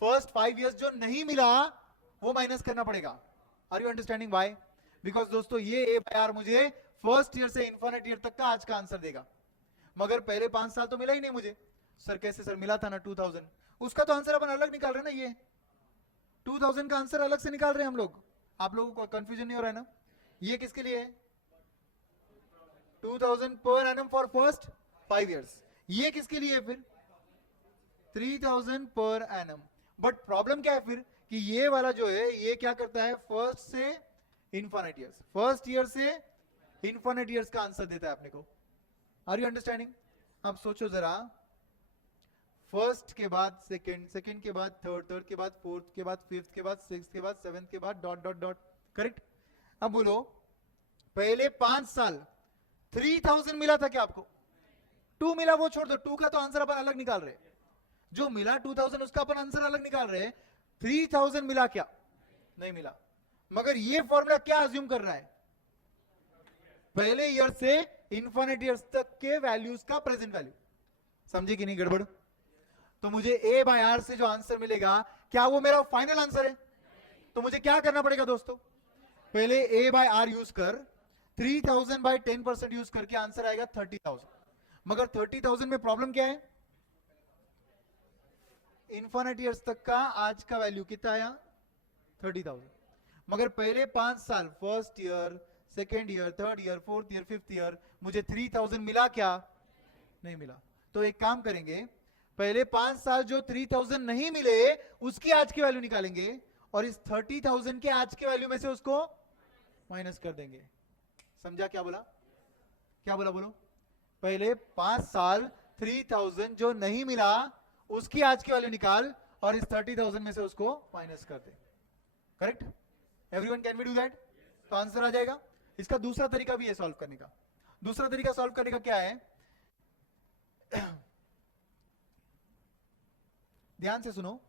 फर्स्ट 5 इयर्स जो नहीं मिला वो माइनस करना पड़ेगा. Are you understanding why? Because दोस्तों ये A बाय R मुझे फर्स्ट ईयर से इनफाइनाइट ईयर तक का आज का आंसर देगा, मगर पहले 5 साल तो मिला ही नहीं मुझे. सर कैसे सर? मिला था ना 2000. उसका तो आंसर अपन अलग निकाल रहे हैं ना. ये 2000 का आंसर अलग से निकाल रहे हैं हम लोग. आप लोगों को कंफ्यूजन नहीं हो रहा है ना? ये किसके लिए है? 2000 per annum for first 5 years. ये किसके लिए है फिर? 3000 पर एनम. बट प्रॉब्लम क्या है फिर कि ये वाला जो है ये क्या करता है? फर्स्ट से इनफाइनाइट ईयर्स, फर्स्ट ईयर से इनफाइनाइट ईयर्स का आंसर देता है अपने को. Are you understanding? अब सोचो जरा, फर्स्ट के बाद सेकंड, सेकंड के बाद थर्ड, थर्ड के बाद फोर्थ के बाद फिफ्थ के बाद सिक्स्थ के बाद सेवेंथ के बाद डॉट डॉट डॉट. करेक्ट. अब बोलो पहले 5 साल 3000 मिला था क्या आपको? 2 मिला, वो छोड़ दो. 2 का तो आंसर अपन अलग निकाल रहे. जो मिला 2000 उसका अपन आंसर अलग निकाल रहे. 3000 मिला क्या? नहीं मिला. मगर ये फॉर्मूला क्या अज्यूम कर रहा है? पहले ईयर से इनफाइनाइट ईयर्स तक के वैल्यूज का प्रेजेंट वैल्यू. समझे कि नहीं गड़बड़? तो मुझे A बाय R से जो आंसर मिलेगा, क्या वो मेरा फाइनल आंसर है? तो मुझे क्या करना पड़ेगा दोस्तों? पहले A बाय R यूज कर 3000 बाय 10% यूज करके आंसर आएगा 30,000. मगर 30,000 में प्रॉब्लम क्या है? इनफाइनाइट ईयर्स तक का आज का वैल्यू कितना आया? 30,000. मगर पहले 5 साल first year, second year, third year, fourth year, fifth year, मुझे 3000 मिला क्या? नहीं मिला। तो एक काम करेंगे, पहले 5 साल जो 3000 नहीं मिले उसकी आज की वैल्यू निकालेंगे और इस 30,000 के आज के वैल्यू में से उसको माइनस कर देंगे। समझा क्या बोला? क्या बोला बोलो? पहले 5 साल 3000 जो नहीं मिला उसकी आज की वैल्यू निकाल और इस 30,000 में से उसको माइनस कर दे। Correct? Everyone can we do that? तो आंसर आ जाएगा। इसका दूसरा तरीका भी है सॉल्व करने का। दूसरा तरीका सॉल्व करने का क्या है? ध्यान से सुनो।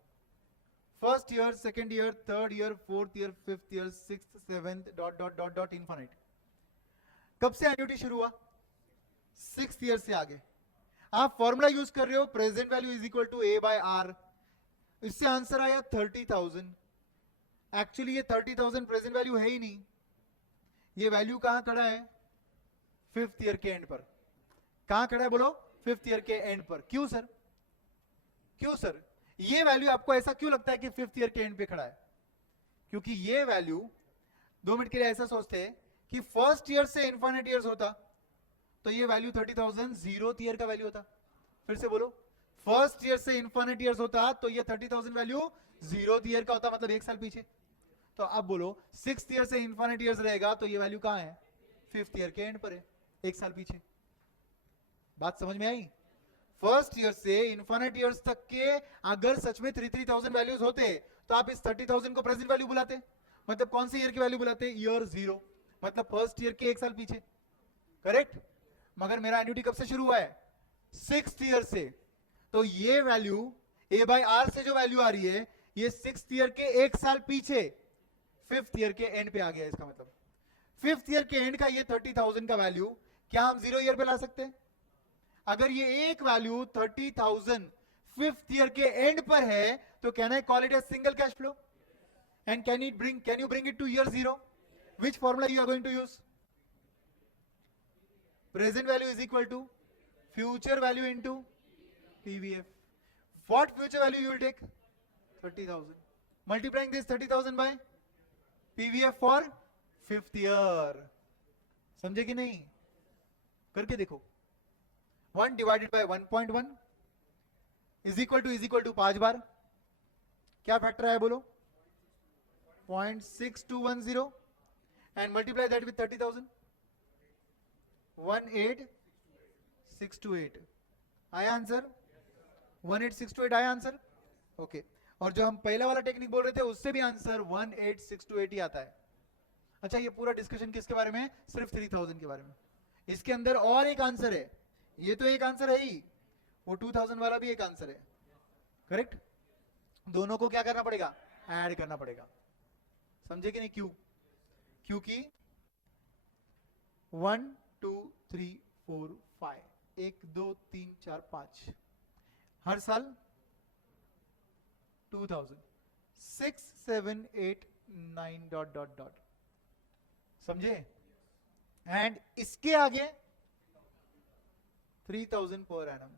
First year, second year, third year, fourth year, fifth year, sixth, seventh, dot dot dot dot infinite. कब से एन्युटी शुरू हुआ? 6th ईयर से आगे। आप फॉर्मूला यूज कर रहे हो present value is equal to A by R. इससे आंसर आया 30,000। एक्चुअली ये 30,000 प्रेजेंट वैल्यू है ही नहीं। ये वैल्यू कहां खड़ा है? 5th ईयर के एंड पर। कहां खड़ा है बोलो? 5th ईयर के एंड पर। क्यों सर? क्यों सर? ये वैल्यू आपको ऐसा क्यों लगता है कि 5th ईयर के एंड पे खड़ा है? क्योंकि ये वैल्यू 2 मिनट के लिए ऐसा सोचते हैं कि फर्स्ट ईयर से इनफाइनाइट ईयर्स होता तो ये वैल्यू 30,000 0th ईयर का वैल्यू होता। फिर से बोलो, फर्स्ट ईयर से इनफाइनाइट ईयर्स होता तो ये 30,000 वैल्यू 0th ईयर का होता, मतलब 1 साल पीछे। तो अब बोलो 6th ईयर से इनफाइनाइट ईयर्स रहेगा तो ये वैल्यू कहां है? 5th ईयर के एंड पर है, 1 साल पीछे। बात समझ में आई? फर्स्ट ईयर से इनफाइनाइट ईयर्स तक के अगर सच में 3,000 वैल्यूज होते तो आप इस 30,000 को प्रेजेंट वैल्यू बुलाते, मतलब कौन से ईयर की वैल्यू बुलाते? ईयर 0, मतलब फर्स्ट ईयर के 1 साल पीछे। करेक्ट? मगर मेरा एन्युटी कब से शुरू हुआ है? 6th ईयर से। तो ये वैल्यू ए बाय आर से जो वैल्यू आ रही है ये 6th ईयर के 1 साल पीछे 5th ईयर के एंड पे आ गया। इसका मतलब 5th ईयर के एंड का ये 30,000 का वैल्यू क्या हम 0 ईयर पे ला सकते हैं? अगर ये एक वैल्यू 30,000 5th ईयर के एंड पर है तो can I call it as single cash flow? And can you bring it to year 0? Which formula you are going to use? Present value is equal to future value into PVF. What future value you will take? 30,000. Multiplying this 30,000 by PVF for 5th year. समझे कि नहीं? करके देखो. 1 divided by 1.1 is equal to 5 बार. क्या factor आया बोलो? 0.6210 and multiply that with 30,000. 18628. आया answer? 18628 आया आंसर? ओके. और जो हम पहला वाला टेक्निक बोल रहे थे उससे भी आंसर 18628 ही आता है. अच्छा, ये पूरा डिस्कशन किसके बारे में? सिर्फ 3000 के बारे में. इसके अंदर और एक आंसर है. ये तो एक आंसर है ही, वो 2000 वाला भी एक आंसर है. करेक्ट? दोनों को क्या करना पड़ेगा? ऐड करना पड़ेगा. समझे कि नहीं? क्यों? क्योंकि 1 2 3 4 5 1 2 3 4 5 हर साल 2000 6 7 8 9 डॉट डॉट डॉट. समझे? एंड इसके आगे 3000 पर एनम.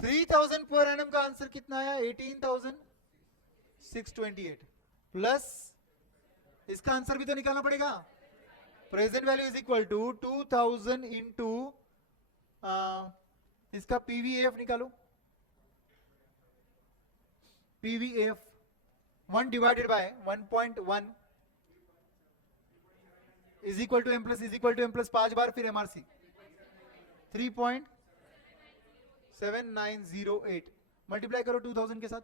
3000 पर एनम का आंसर कितना आया? 18,628 प्लस इसका आंसर भी तो निकालना पड़ेगा. Present value is equal to 2000 into इसका पीवीएफ निकालो. PVF 1 divided by 1.1 is equal to M plus 5 बार, फिर एमआरसी 3.7908. मल्टीप्लाई करो 2000 के साथ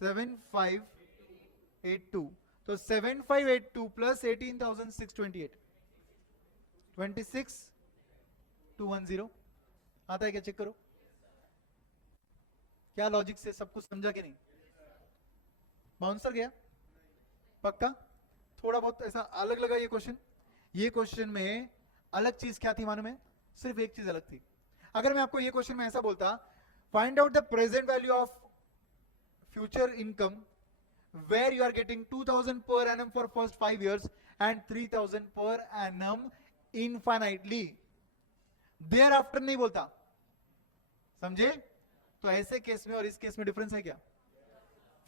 7582. तो 7582 प्लस 18,628 26,210 आता है क्या? चेक करो. क्या लॉजिक से सब कुछ समझा कि नहीं? बाउंसर गया पक्का? थोड़ा बहुत ऐसा अलग लगा ये क्वेश्चन. ये क्वेश्चन में अलग चीज क्या थी मालूम है? सिर्फ एक चीज अलग थी. अगर मैं आपको ये क्वेश्चन में ऐसा बोलता, find out the present value of future income where you are getting 2000 per annum for first 5 years and 3000 per annum infinitely. Thereafter नहीं बोलता. समझे? तो ऐसे केस में और इस केस में डिफरेंस है क्या?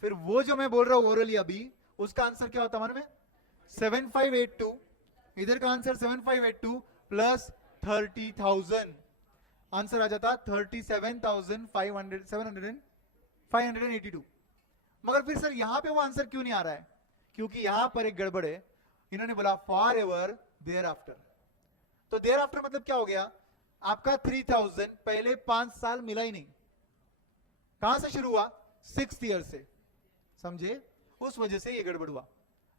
फिर वो जो मैं बोल रहा हूं ओरली अभी, उसका आंसर क्या होता मालूम है? 7582. इधर का आंसर 7582 प्लस 30,000. आंसर आ जाता 37,582। मगर फिर सर यहां पे वो आंसर क्यों नहीं आ रहा है? क्योंकि यहां पर एक गड़बड़ है, इन्होंने बोला फॉर एवर देयर आफ्टर। तो देयर आफ्टर मतलब क्या हो गया? आपका 3000 पहले 5 साल मिला ही नहीं। कहां से शुरू हुआ? 6th ईयर से, समझे? उस वजह से ये गड़बड़ हुआ।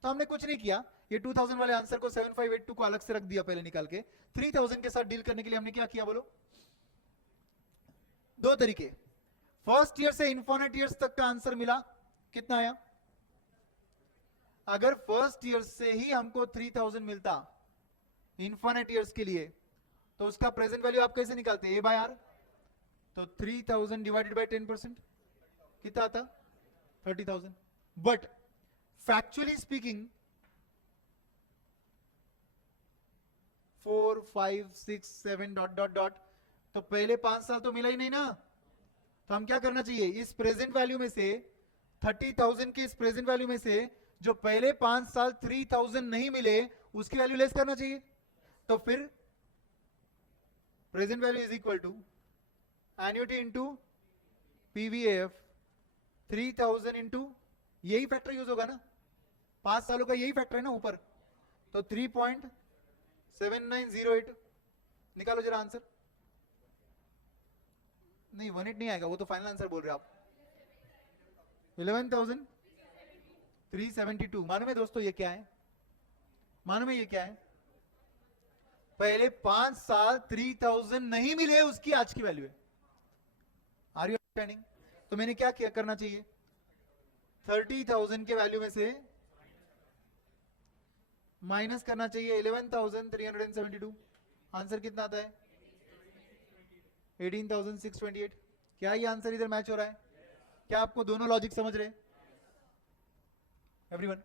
तो हमने कुछ नहीं किया, ये 2000 वाले आंसर को 7582 को अलग से रख दिया पहले निकाल के। 3000 के साथ डील करने के लिए हमने क्या किया बोलो? दो तरीके। फर्स्ट ईयर से इन्फिनिट ईयर्स तक का आंसर मिला, कितना आया? अगर फर्स्ट ईयर से ही हमको 3000 मिलता इन्फिनिट ईयर्स के लिए, तो उसका प्रेजेंट वैल्यू आप कैसे निकालते? ए बाय आर। तो 3000 डिवाइडेड बाय 10% कितना आता? 30,000। But factually speaking 4, 5, 6, 7 dot dot dot, तो पहले 5 साल तो मिला ही नहीं ना। तो हम क्या करना चाहिए? इस प्रेजेंट वैल्यू में से 30,000 के इस प्रेजेंट वैल्यू में से जो पहले 5 साल 3000 नहीं मिले उसकी वैल्यू लेस करना चाहिए। तो फिर present value is equal to annuity into PVF 3000 into, यही फैक्टर यूज होगा ना, 5 सालों का यही फैक्टर है ना ऊपर। तो 3.7908 निकालो जरा आंसर। नहीं 18 नहीं आएगा, वो तो फाइनल आंसर बोल रहे आप। 11,372। मालूम है दोस्तों ये क्या है? मालूम है ये क्या है? पहले 5 साल 3000 नहीं मिले उसकी आज की वैल्यू है। Are you understanding? तो मैंने क्या किया करना चाहिए? 30,000 के वैल्यू में से माइनस करना चाहिए 11,372। आंसर कितना आता है? 18,628। क्या ये आंसर इधर मैच हो रहा है? क्या आपको दोनों लॉजिक समझ रहे? एवरीवन,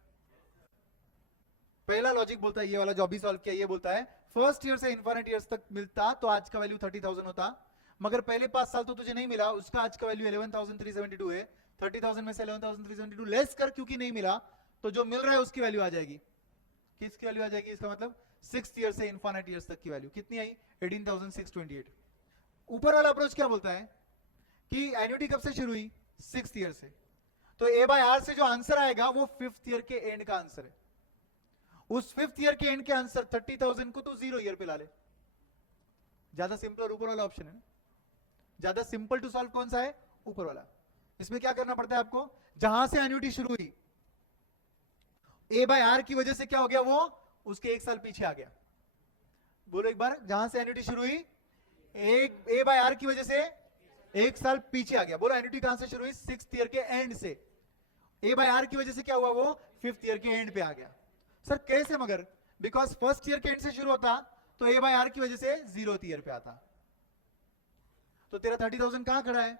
पहला लॉजिक बोलता है, ये वाला जो अभी सॉल्व किया, ये बोलता है फर्स्ट ईयर से इन्फिनिट ईयर्स तक मिलता तो आज का वैल्यू 30,000 होता, मगर पहले 5 साल तो तुझे नहीं मिला, उसका आज का वैल्यू 11,372 है। 30,000 में से 11,372 लेस कर, क्योंकि नहीं मिला, तो जो मिल रहा है उसकी वैल्यू आ जाएगी। किसकी वैल्यू आ जाएगी? इसका मतलब 6th ईयर से इन्फिनिट ईयर्स तक की वैल्यू कितनी आई? 18,628। ऊपर वाला अप्रोच क्या बोलता है कि एन्युटी कब से शुरू हुई? 6th ईयर से। तो ए बाय आर से जो आंसर आएगा वो 5th ईयर के एंड का आंसर है। उस 5th ईयर के एंड के आंसर 30,000 को तो 0 ईयर पे ला ले। ज्यादा सिंपल और ऊपर वाला ऑप्शन है ना। ज्यादा सिंपल टू सॉल्व कौन सा है? ऊपर वाला। इसमें क्या करना पड़ता है आपको? जहां से एन्युटी शुरू हुई, ए बाय आर की वजह से क्या हो गया? वो उसके 1 साल पीछे आ गया। बोलो एक बार, जहां से एन्युटी शुरू हुई ए बाय आर की वजह से 1 साल पीछे आ गया। बोलो एन्युटी कहां से शुरू हुई? 6th ईयर के एंड से। ए बाय आर की वजह से क्या हुआ? वो 5th ईयर के एंड पे आ गया। सर कैसे? मगर बिकॉज फर्स्ट ईयर के एंड से शुरू होता तो ए बाय आर की वजह से 0th ईयर पे आता। तो तेरा 30,000 कहां खड़ा है?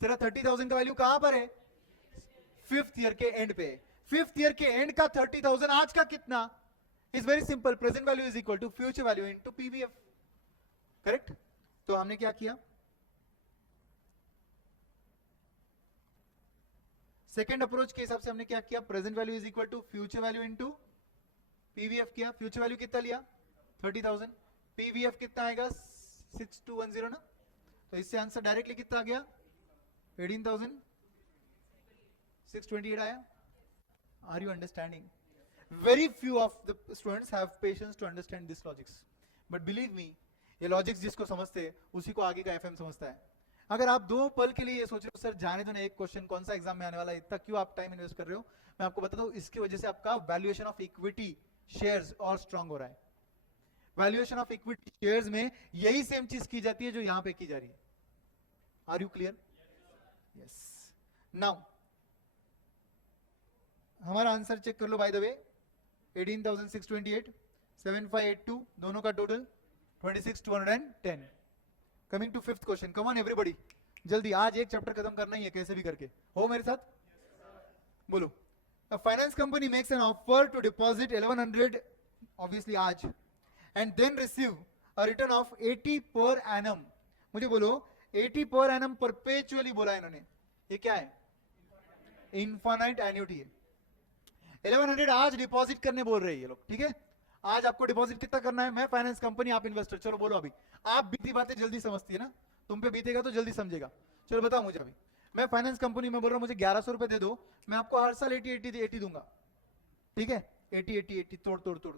तेरा 30,000 का वैल्यू कहां पर है? 5th ईयर के एंड पे। 5th ईयर के एंड का 30,000 आज का कितना? Is very simple, present value is equal to future value into PVF. Correct? तो हमने क्या किया? सेकेंड अप्रोच के हिसाब से हमने क्या किया? Present value is equal to future value into PVF किया। फ्यूचर वैल्यू कितना लिया? 30,000। पीवीएफ कितना आएगा? 6210 ना। तो इससे आंसर डायरेक्टली कितना आ गया? 18,628 आया। Are you understanding? Very few of the students have patience to understand this logics, but believe me, ये लॉजिक्स जिसको समझते हैं उसी को आगे का एफएम समझता है। अगर आप 2 पल के लिए ये सोच रहे हो सर जाने दो ना, एक क्वेश्चन कौन सा एग्जाम में आने वाला है, इतना क्यों आप टाइम इन्वेस्ट कर रहे हो, मैं आपको बताता हूं, इसकी वजह से आपका वैल्यूएशन ऑफ इक्विटी शेयर्स और स्ट्रांग हो रहा है। वैल्यूएशन ऑफ इक्विटी शेयर्स में यही सेम चीज की जाती है जो यहां पे की जा रही है। Are you clear? Yes. Now हमारा आंसर चेक कर लो बाय द वे। 18,628, 7582 दोनों का total 26,210। Coming to 5th question. Come on everybody, जल्दी, आज एक चैप्टर खत्म करना ही है कैसे भी करके। हो मेरे साथ? बोलो। A finance company makes an offer to deposit 1100 obviously आज and then receive a return of 80 per annum। मुझे बोलो 80 per annum perpetually बोला इन्होंने, ये क्या है? इनफाइनाइट एन्युटी है। 1100 आज डिपॉजिट करने बोल रहे हैं ये लोग, ठीक है? आज आपको डिपॉजिट कितना करना है? मैं फाइनेंस कंपनी, आप इन्वेस्टर, चलो बोलो अभी आप बीती बातें जल्दी समझती है ना, तुम पे बीतेगा तो जल्दी समझेगा। चलो बताओ मुझे, अभी मैं फाइनेंस कंपनी में बोल रहा हूँ मुझे 1100 रुपए दे दो, मैं आपको हर साल 80 दूंगा, ठीक है, 80 तोड़ तोड़ तोड़,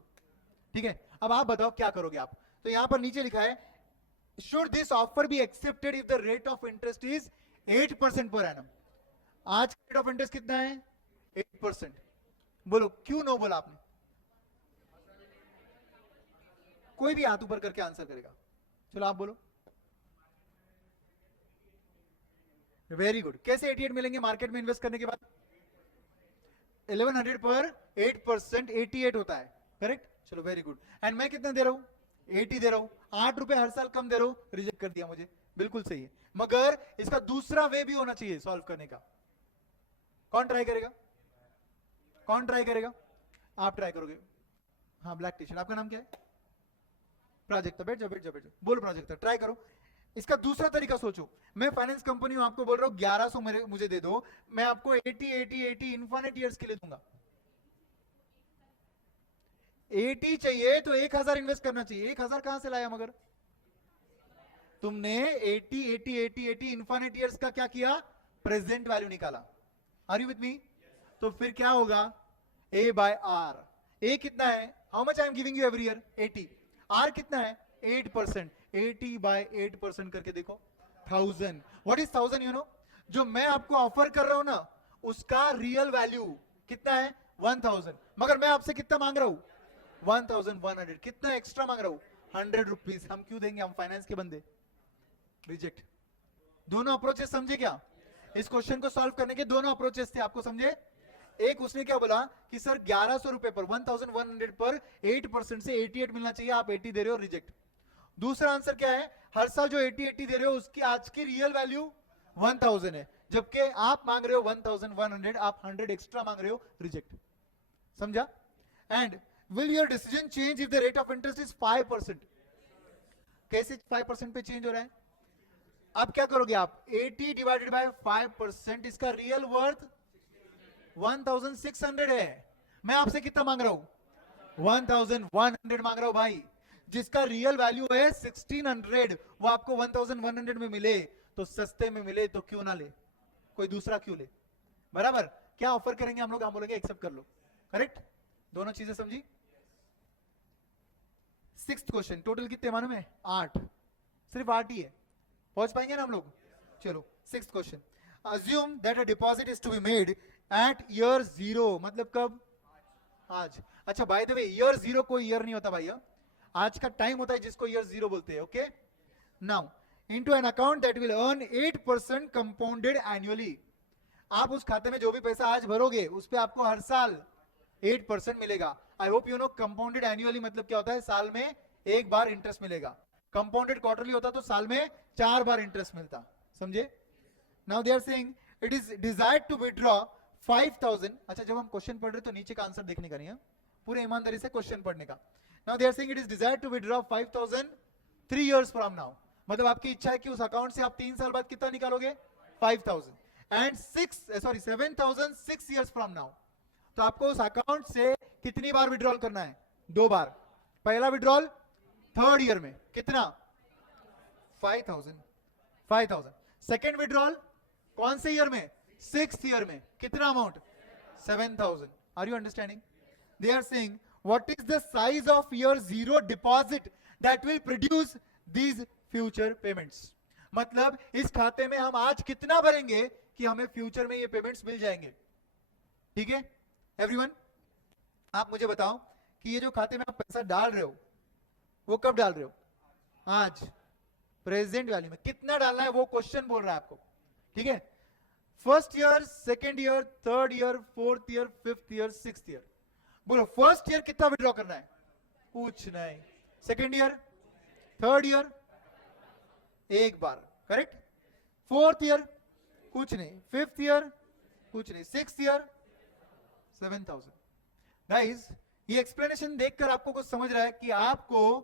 ठीक है। अब आप बताओ क्या करोगे आप। तो यहां पर नीचे लिखा है should this offer be accepted if the rate of interest is 8% per annum. आज रेट ऑफ इंटरेस्ट कितना है? 8%। बोलो क्यों नो बोला आपने? कोई भी हाथ ऊपर करके आंसर करेगा। चलो आप बोलो। Very good. कैसे 88 मिलेंगे मार्केट में इन्वेस्ट करने के बाद? 1100 पर 8% 88 होता है, करेक्ट। चलो वेरी गुड। एंड मैं कितना दे रहा हूं? 80 दे रहा हूं, 8 रुपए हर साल कम दे रहा हूं, रिजेक्ट कर दिया मुझे, बिल्कुल सही है। मगर इसका दूसरा वे भी होना चाहिए सॉल्व करने का। कौन ट्राई करेगा? कौन ट्राई करेगा? आप ट्राई करोगे। हाँ ब्लैक टी शर्ट, आपका नाम क्या है? प्राजक्ता। बैठ जाओ बैठ जाओ बैठ जाओ। बोलो प्राजक्ता, ट्राई करो। इसका दूसरा तरीका सोचो। मैं फाइनेंस कंपनी हूं, आपको बोल रहा हूं 1100 मुझे दे दो, मैं आपको 80 इन्फिनिट ईयर्स के लिए दूंगा। 80 चाहिए तो 1000 इन्वेस्ट करना चाहिए। 1000 कहां से लाया? मगर तुमने 80 इन्फिनिट ईयर्स का क्या किया? प्रेजेंट वैल्यू निकाला। Are you with me? तो फिर क्या होगा? A by R। A कितना है? How much I am giving you every year? 80। R कितना है? 8%। 80 by 8% करके देखो, 1000। What is 1000? यू नो, जो मैं आपको ऑफर कर रहा हूं ना, उसका रियल वैल्यू कितना है? 1000। मगर मैं आपसे कितना मांग रहा हूं? 1100। कितना एक्स्ट्रा मांग रहा हूं? 100 रुपीज। हम क्यों देंगे? हम फाइनेंस के बंदे। रिजेक्ट। दोनों अप्रोचेस समझे क्या? इस क्वेश्चन को सॉल्व करने के दोनों अप्रोचेस थे, आपको समझे? एक उसने क्या बोला कि सर 1100 रुपए पर 1100 पर 8% से 88 मिलना चाहिए, आप 80 दे रहे हो, रिजेक्ट। दूसरा आंसर क्या है? हर साल जो 80 दे रहे हो उसकी आज की रियल वैल्यू 1000 है, जबकि आप मांग रहे हो 1100, आप 100 एक्स्ट्रा मांग रहे हो, रिजेक्ट। समझा? And will your decision change if the rate of interest is 5%? कैसे 5% पे चेंज हो रहा है? अब क्या करोगे आप? 80 डिवाइडेड बाय 5%, इसका रियल वर्थ 1600 है। मैं आपसे कितना मांग रहा हूं? 1100 मांग रहा हूं भाई। जिसका रियल वैल्यू है 1600, वो आपको 1100 में मिले तो सस्ते में मिले तो क्यों ना ले? कोई दूसरा क्यों ले? बराबर। क्या ऑफर करेंगे हम लोग? हम बोलेंगे एक्सेप्ट कर लो, करेक्ट। दोनों चीजें समझी? 6th question. टोटल कितने मालूम है? 8। सिर्फ 8 ही है। पहुंच पाएंगे ना हम लोग? चलो 6th question. Assume that a deposit is to be made at year 0। मतलब कब? आज। अच्छा बाय द वे, ईयर 0 कोई ईयर नहीं होता भैया, आज का टाइम होता है जिसको ईयर 0 बोलते हैं। Okay, now into an account that will earn 8% compounded annually. आप उस खाते में जो भी पैसा आज भरोगे उस पे आपको हर साल 8% मिलेगा। आई hope you know compounded annually मतलब क्या होता है? साल में एक बार इंटरेस्ट मिलेगा। कंपाउंडेड क्वार्टरली होता तो साल में 4 बार इंटरेस्ट मिलता। समझे? Now they are saying it is desired to withdraw 5000। अच्छा जब हम क्वेश्चन पढ़ रहे तो नीचे का आंसर देखने का नहीं है, पूरे ईमानदारी से क्वेश्चन पढ़ने का। Now they are saying it is desired to withdraw 5000 3 years from now। मतलब आपकी इच्छा है कि उस अकाउंट से आप 3 साल बाद कितना निकालोगे? 5000। And 7000 6 years from now। तो आपको उस अकाउंट से कितनी बार विड्रॉल करना है? 2 बार। पहला विड्रॉल 3rd ईयर में कितना? 5000। सेकेंड विड्रॉल कौन से ईयर में? 6th ईयर में कितना amount? 7000। Are you understanding? They are saying what is the size of year 0 deposit that will produce these future payments. मतलब इस खाते में हम आज कितना भरेंगे कि हमें फ्यूचर में ये पेमेंट्स मिल जाएंगे। ठीक है एवरीवन, आप मुझे बताओ कि ये जो खाते में आप पैसा डाल रहे हो वो कब डाल रहे हो? आज। प्रेजेंट वैल्यू में कितना डालना है वो क्वेश्चन बोल रहा है आपको। ठीक है, 1st year, 2nd year, 3rd year, 4th year, 5th year, 6th year. बोलो 1st ईयर कितना विड्रॉ करना है? कुछ नहीं। 2nd ईयर, 3rd ईयर एक बार, करेक्ट। 4th ईयर कुछ नहीं। 5th ईयर कुछ नहीं। 6th year 7000। गाइस ये एक्सप्लेनेशन देखकर आपको कुछ समझ रहा है कि आपको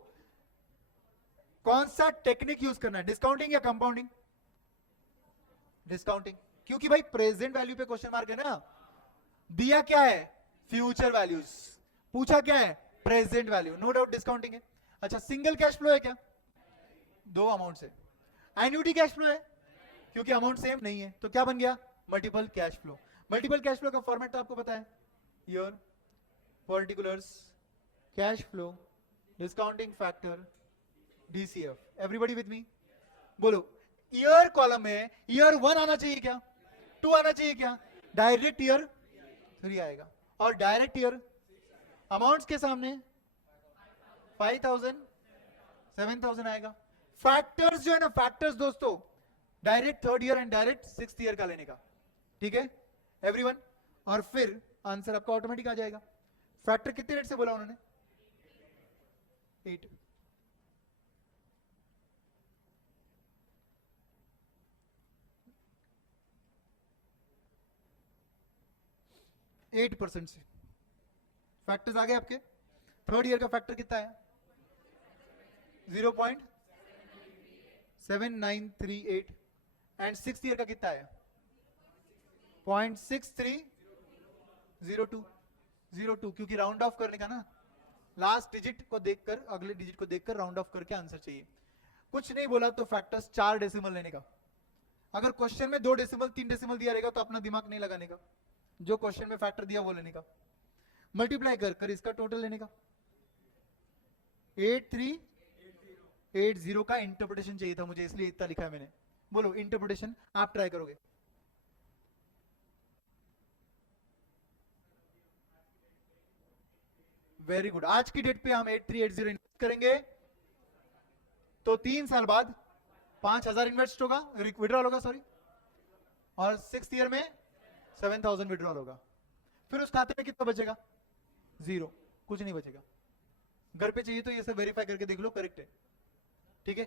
कौन सा टेक्निक यूज करना है? डिस्काउंटिंग या कंपाउंडिंग? डिस्काउंटिंग, क्योंकि भाई प्रेजेंट वैल्यू पे क्वेश्चन मार्क है ना। दिया क्या है? Future values. पूछा क्या है? Present value. No doubt discounting है। अच्छा सिंगल कैश फ्लो है क्या? दो अमाउंट से। एन्युटी कैश फ्लो है क्योंकि अमाउंट सेम नहीं है, तो क्या बन गया? Multiple cash flow. Multiple cash flow का फॉर्मेट तो आपको पता है, year, particulars, cash flow, discounting factor, DCF. Everybody with me? बोलो, ईयर कॉलम में ईयर 1 आना चाहिए क्या? 2 आना चाहिए क्या? डायरेक्ट ईयर 3 आएगा, और डायरेक्ट ईयर अमाउंट्स के सामने 5000 7000 आएगा। फैक्टर्स जो है ना, फैक्टर्स दोस्तों, direct third year and direct sixth year का लेने का, ठीक है एवरीवन? और फिर आंसर आपका ऑटोमेटिक आ जाएगा। फैक्टर कितने रेट से बोला उन्होंने? 8। %8 से फैक्टर्स आ गए आपके। थर्ड ईयर का फैक्टर कितना है? 0.7938। एंड सिक्स्थ ईयर का कितना है? 0.6302। क्योंकि राउंड ऑफ करने का ना, लास्ट डिजिट को देखकर, अगले डिजिट को देखकर राउंड ऑफ करके आंसर चाहिए। कुछ नहीं बोला तो फैक्टर्स 4 डेसिमल लेने का। अगर क्वेश्चन में 2 डेसिमल 3 डेसिमल दिया रहेगा तो अपना दिमाग नहीं लगाने का, जो क्वेश्चन में फैक्टर दिया वो लेने का। मल्टीप्लाई कर कर इसका टोटल लेने का। 8380 का इंटरप्रिटेशन चाहिए था मुझे, इसलिए इतना लिखा है मैंने। बोलो इंटरप्रिटेशन, आप ट्राई करोगे? Very good. आज की डेट पे हम 8380 इन्वेस्ट करेंगे तो 3 साल बाद 5000 इन्वेस्ट होगा, विड्रॉल होगा सॉरी, और 6th ईयर में 7000 विड्रॉल होगा। फिर उस खाते में कितना बचेगा? 0, कुछ नहीं बचेगा। घर पे चाहिए तो ये सब वेरीफाई करके देख लो, करेक्ट है, ठीक है?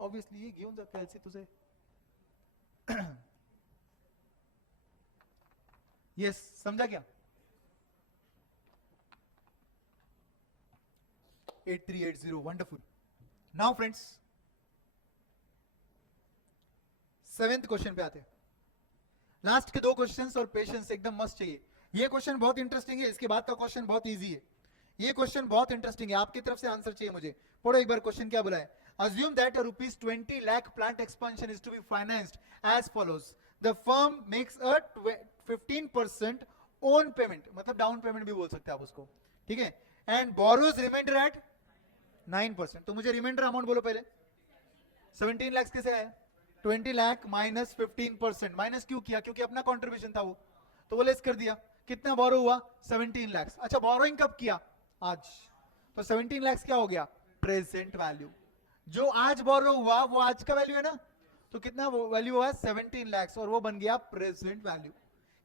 ऑब्वियसली ये घेऊन जाता है तुझे। यस, समझा क्या? 8380, wonderful. Now friends, 7th question पे आते हैं। लास्ट के 2 क्वेश्चंस और पेशेंस एकदम मस्त चाहिए। ये क्वेश्चन बहुत इंटरेस्टिंग है, इसके बाद का क्वेश्चन बहुत इजी है। ये क्वेश्चन बहुत इंटरेस्टिंग है, आपकी तरफ से आंसर चाहिए मुझे। पढ़ो एक बार क्वेश्चन क्या बोला है। Assume that a ₹20 lakh plant expansion is to be financed as follows. The firm makes a 15% own payment, मतलब डाउन पेमेंट भी बोल सकते हैं आप उसको, ठीक है? And borrows remainder at 9%. तो मुझे रिमाइंडर अमाउंट बोलो पहले। 17 lakhs कैसे आया? 20 लाख माइनस 15%। माइनस क्यों किया? क्योंकि अपना कॉन्ट्रीब्यूशन था वो, तो वो लेस कर दिया। कितना बोरो हुआ? 17 lakhs। अच्छा, बोरोइंग कब किया? आज। तो 17 lakhs क्या हो गया? Present value. जो आज बोरो हुआ वो आज का वैल्यू है ना, तो कितना वैल्यू हुआ? 17 lakhs, और वो बन गया प्रेजेंट वैल्यू।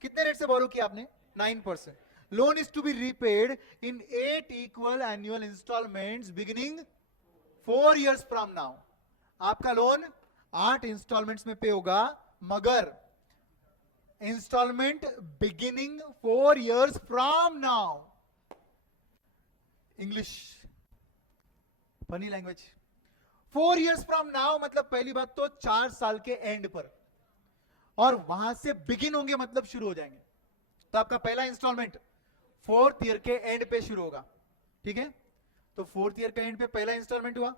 कितने रेट से बोरो किया आपने? 9%। Loan is to be repaid in 8 equal annual installments beginning 4 years from now. आपका लोन 8 इंस्टॉलमेंट्स में पे होगा, मगर installment beginning 4 years from now. English funny language. 4 years from नाउ मतलब पहली बात तो 4 साल के एंड पर, और वहां से बिगिन होंगे मतलब शुरू हो जाएंगे। तो आपका पहला इंस्टॉलमेंट 4th ईयर के एंड पे शुरू होगा, ठीक है? तो 4th ईयर का एंड पे पहला इंस्टॉलमेंट हुआ,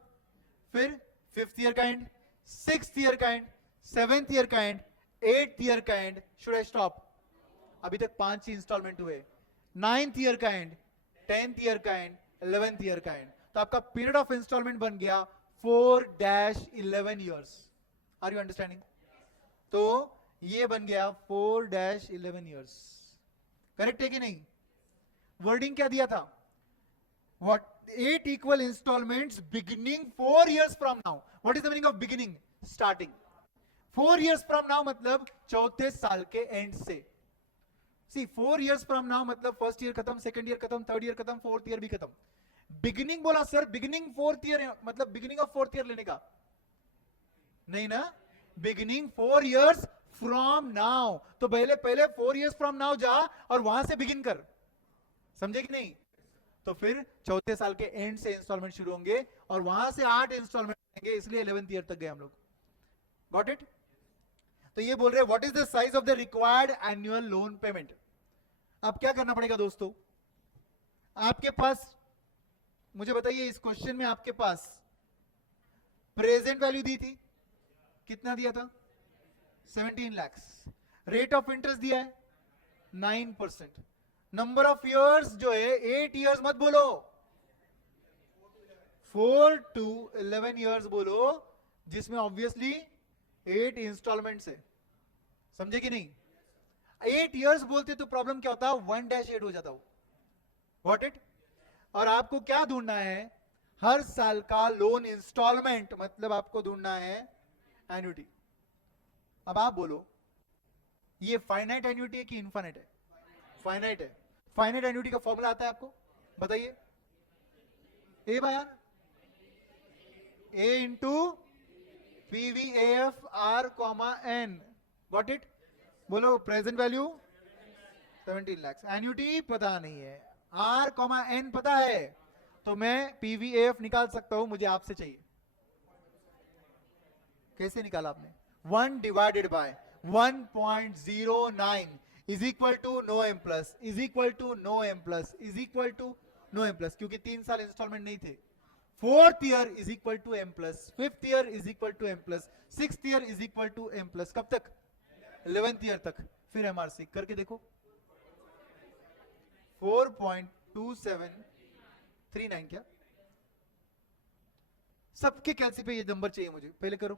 फिर 5th ईयर का एंड, 6th ईयर का एंड, 7th ईयर का एंड, 8th ईयर का एंड। Should I stop? अभी तक 5 ही इंस्टॉलमेंट हुए। 9th ईयर का एंड, 10th ईयर का एंड, 11th ईयर का एंड। तो आपका पीरियड ऑफ इंस्टॉलमेंट बन गया 4-11 years। Are you understanding? तो ये बन गया 4-11 years। करेक्ट है कि नहीं? वर्डिंग क्या दिया था? What 8 equal installments beginning 4 years from now. What is the meaning of beginning? Starting. 4 years from now मतलब चौथे साल के एंड से। See, 4 years from now मतलब फर्स्ट ईयर खत्म, सेकंड ईयर खत्म, थर्ड ईयर खत्म, फोर्थ ईयर भी खत्म। बिगिनिंग बोला सर, बिगिनिंग 4th ईयर मतलब बिगिनिंग ऑफ 4th ईयर लेने का नहीं ना, बिगिनिंग 4 years फ्रॉम नाउ। तो पहले 4 years फ्रॉम नाउ जा और वहां से बिगिन कर, समझे कि नहीं? तो फिर चौथे साल के एंड से इंस्टॉलमेंट शुरू होंगे, और वहां से 8 इंस्टॉलमेंट आएंगे, इसलिए 11th ईयर तक गए हम लोग। Got it? तो ये बोल रहे हैं what is the size of the required annual loan payment. अब क्या करना पड़ेगा दोस्तों? आपके पास मुझे बताइए इस क्वेश्चन में आपके पास प्रेजेंट वैल्यू दी थी, कितना दिया था? 17 लाख। रेट ऑफ इंटरेस्ट दिया है 9%। नंबर ऑफ इयर्स जो है 8 इयर्स मत बोलो, 4 to 11 इयर्स बोलो, जिसमें ऑब्वियसली 8 इंस्टॉलमेंट्स है। समझे कि नहीं? 8 इयर्स बोलते तो प्रॉब्लम क्या होता? 1-8 हो जाता हो। What it? और आपको क्या ढूंढना है? हर साल का लोन इंस्टॉलमेंट, मतलब आपको ढूंढना है एन्युटी। अब आप बोलो ये फाइनाइट एन्युटी है कि इनफाइनाइट है? फाइनाइट है। फाइनाइट एन्युटी का फॉर्मूला आता है आपको? बताइए। A by A into PVAF R, N। Got it? बोलो प्रेजेंट वैल्यू 17 लाख, एन्युटी पता नहीं है, R, N पता है, तो मैं PVAF निकाल सकता हूं, मुझे आपसे चाहिए। कैसे निकाला आपने? 1 divided by 1.09 is equal to no M plus, is equal to no M plus, is equal to no M plus, क्योंकि 3 साल इंस्टॉलमेंट नहीं थे। 4th year is equal to M plus, 5th year is equal to M plus, 6th year is equal to M plus. कब तक? 11th year तक। फिर MRC करके देखो, 4.2739 क्या? सबके कैलसी पे ये नंबर चाहिए मुझे, पहले करो।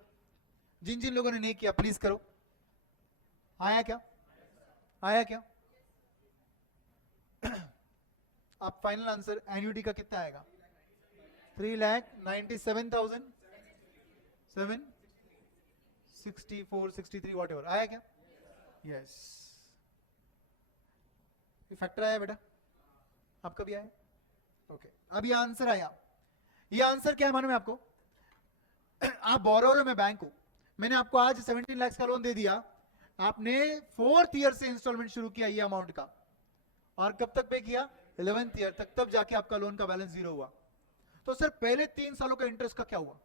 जिन जिन लोगों ने नहीं किया प्लीज करो। आया क्या? आया क्या? आप फाइनल आंसर एन्युटी का कितना आएगा? 3,97,764, 63 वॉट एवर। आया क्या? यस। ये फैक्टर आया बेटा? आपका भी आया? ओके। अब ये आंसर आया। ये आंसर क्या है मालूम है आपको? आप बोरोर हो, मैं बैंक हूं। मैंने आपको आज 17 लाख का लोन दे दिया, आपने 4th ईयर से इंस्टॉलमेंट शुरू किया ये अमाउंट का, और कब तक पे किया? 11th ईयर तक, तब जाके आपका लोन का बैलेंस 0 हुआ। तो सर पहले 3 सालों का इंटरेस्ट का क्या हुआ?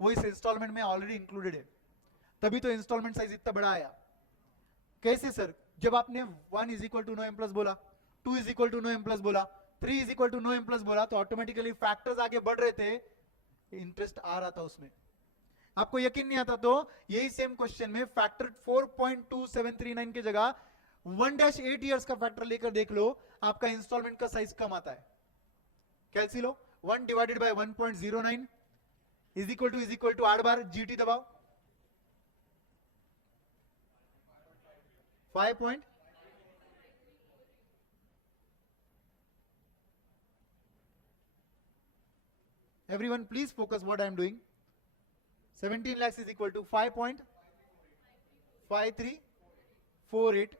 वो इस इंस्टॉलमेंट में ऑलरेडी इंक्लूडेड है, तभी तो इंस्टॉलमेंट साइज इतना बड़ा आया। कैसे सर? जब आपने 1 is equal to no M plus बोला, 2 is equal to no M plus बोला, 3 is equal to no M plus बोला, तो ऑटोमेटिकली फैक्टर्स आगे बढ़ रहे थे, इंटरेस्ट आ रहा था उसमें। आपको यकीन नहीं आता तो यही सेम क्वेश्चन में फैक्टर 4.2739 की जगह 1-8 इयर्स का फैक्टर लेकर देख लो, आपका इंस्टॉलमेंट का साइज कम आता है। कैलसी लो, 1 divided by 1.09 is equal to 8 बार GT दबाओ, 5. Everyone please focus what I am doing. 17 lakhs is equal to 5.5348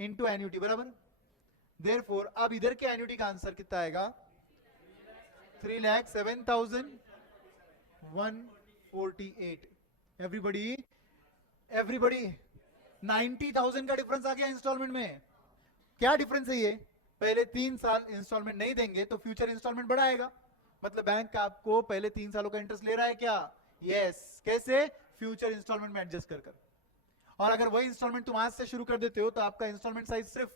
into annuity, बराबर? Therefore अब इधर के annuity का आंसर कितना आएगा? 3,07,148। एवरीबडी 90,000 का डिफरेंस आ गया इंस्टॉलमेंट में। क्या डिफरेंस है ये? पहले 3 साल इंस्टॉलमेंट नहीं देंगे तो फ्यूचर इंस्टॉलमेंट बढ़ाएगा, मतलब बैंक आपको पहले 3 सालों का इंटरेस्ट ले रहा है क्या? यस। कैसे? फ्यूचर इंस्टॉलमेंट में एडजस्ट कर कर। और अगर वही इंस्टॉलमेंट तुम आज से शुरू कर देते हो तो आपका इंस्टॉलमेंट साइज सिर्फ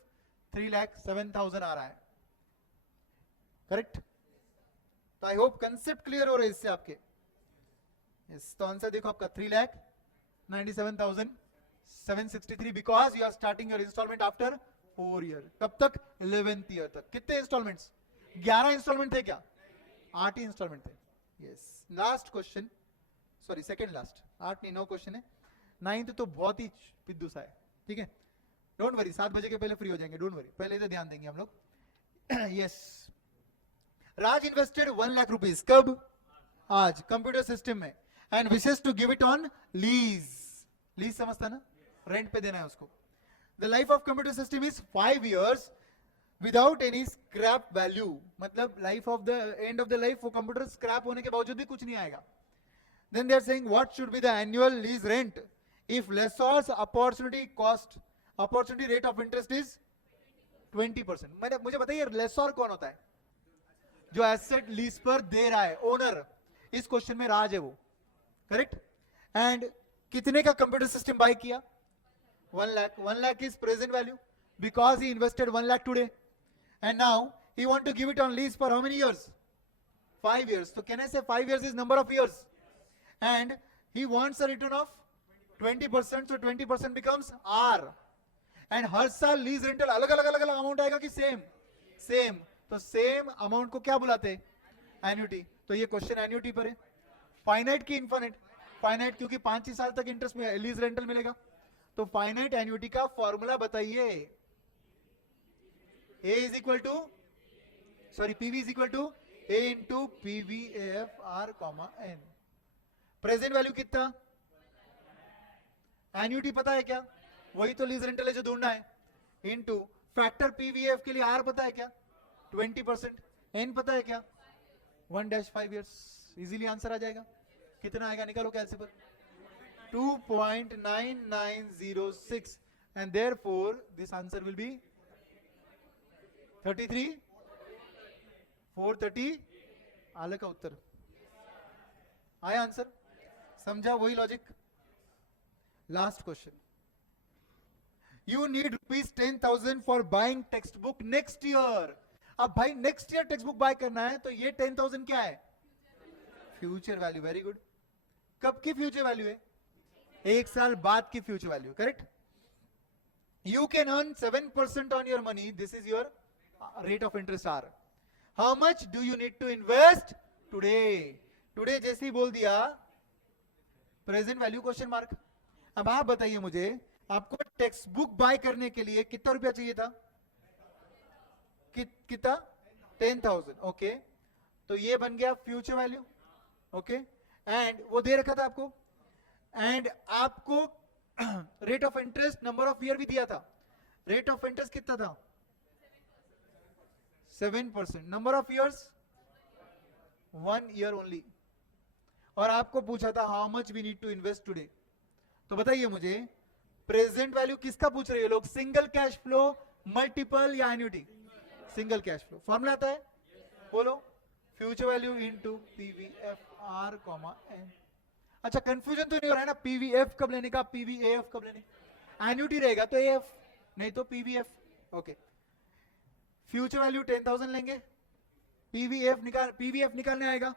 3,07,000 आ रहा है। करेक्ट? तो आई होप कंसेप्ट क्लियर हो रहा है इससे आपके। यस। तो आंसर देखो आपका 3,97,763 because you are starting your installment after 4 year. कब तक? 11th ईयर तक। कितने इंस्टॉलमेंट्स? 11 इंस्टॉलमेंट थे क्या? 8 ही इंस्टॉलमेंट थे। Yes. Last question, sorry second last, 8 नहीं 9 क्वेश्चन है। 9th तो बहुत ही पिद्दू सा है, ठीक है? डोंट वरी, 7 बजे के पहले फ्री हो जाएंगे, डोंट वरी, पहले इधर ध्यान देंगे हम लोग। Yes. Raj invested 1 lakh rupees, कब? आज, कंप्यूटर सिस्टम में, and wishes to give it on lease. Lease समझता ना? रेंट पे देना है उसको। The life of computer system is 5 years without any scrap value, मतलब life of the end of the life वो कंप्यूटर स्क्रैप होने के बावजूद भी कुछ नहीं आएगा। Then they are saying what should be the annual lease rent if lessor's opportunity rate of interest is 20%। मुझे बताइए लेसॉर कौन होता है? जो एसेट लीज पर दे रहा है, ओनर। इस क्वेश्चन में राज है वो, करेक्ट? एंड कितने का कंप्यूटर सिस्टम बाय किया? 1 lakh. 1 lakh is present value because he invested 1 lakh today, and now he want to give it on lease for how many years? 5 years. So can I say 5 years is number of years? And he wants a return of 20%, so 20% becomes R. And हर साल lease rental अलग अलग अलग अलग amount आएगा कि same? Same. तो same amount को क्या बुलाते हैं? एन्युटी. तो ये क्वेश्चन एन्युटी पर है. फाइनाइट की इनफाइनाइट? फाइनाइट, क्योंकि 5 ही साल तक इंटरेस्ट में लीज रेंटल मिलेगा. तो फाइनाइट एन्युटी का फॉर्मूला बताइए. A is equal to, sorry, PV is equal to A into PVAF R, N. Present value कितना? एन्युटी पता है क्या? वही तो लीज रेंटल है जो ढूंढना है. इनटू फैक्टर पीवीएफ के लिए आर पता है क्या? 20%. एन पता है क्या? 1-5 years. इजीली आंसर आ जाएगा. कितना आएगा निकालो कैसे पर? 2.9906 and therefore this answer will be 33. 430 आले का उत्तर आया आंसर. समझा वही logic. Last question. You need rupees 10,000 for buying textbook next year. अब भाई next year text book by करना है तो ये 10,000 क्या है? Future value. Very good. कब की फ्यूचर वैल्यू है? 1 साल बाद की future value. Correct. You can earn 7% on your money. This is your rate of interest R. How much do you need to invest today? Today जैसे ही बोल दिया present value question mark. अब आप बताइए मुझे, आपको टेक्स्ट बुक बाय करने के लिए कितना रुपया चाहिए था? कितना? 10,000. ओके. तो ये बन गया फ्यूचर वैल्यू. ओके. एंड वो दे रखा था आपको. एंड आपको rate of interest number of year भी दिया था. रेट ऑफ इंटरेस्ट कितना था? 7%. Number of years 1 year only. और आपको पूछा था how much we need to invest today. तो बताइए मुझे प्रेजेंट वैल्यू किसका पूछ रहे हैं लोग? सिंगल कैश फ्लो, मल्टीपल या annuity? Single cash flow. Formula आता है? बोलो. Future value into PVF R, N. अच्छा, कंफ्यूजन तो नहीं हो रहा है ना? पीवीएफ कब लेने का, पीवीएफ कब लेने? एन्युटी रहेगा तो एएफ, नहीं तो पीवीएफ. ओके. फ्यूचर वैल्यू 10,000 लेंगे. पीवीएफ निकालने आएगा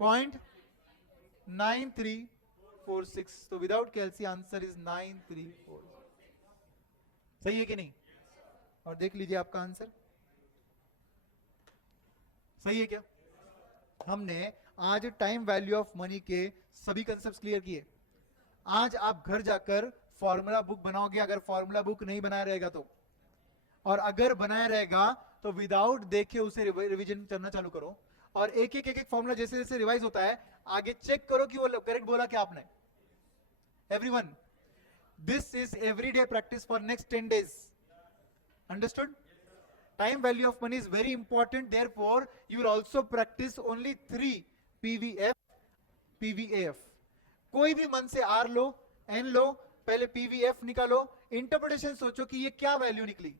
0.9346. तो विदाउट कैलसी आंसर इज 934. सही है कि नहीं? और देख लीजिए आपका आंसर सही है क्या? हमने आज टाइम वैल्यू ऑफ मनी के सभी कंसेप्ट क्लियर किए. आज आप घर जाकर फॉर्मूला बुक बनाओगे. अगर फॉर्मूला बुक नहीं बनाया रहेगा तो, और अगर बनाया रहेगा तो विदाउट देखे उसे रिवीजन करना चालू करो. और एक एक फॉर्मूला जैसे जैसे रिवाइज होता है आगे चेक करो कि वो करेक्ट बोला क्या आपने. Everyone, this is everyday practice for next 10 days. Understood? Time value of money is very important. Therefore, you will also practice only 3 PVF, PVAF. कोई भी मन से R लो, N लो, पहले PVF निकालो, इंटरप्रिटेशन सोचो कि ये क्या वैल्यू निकली.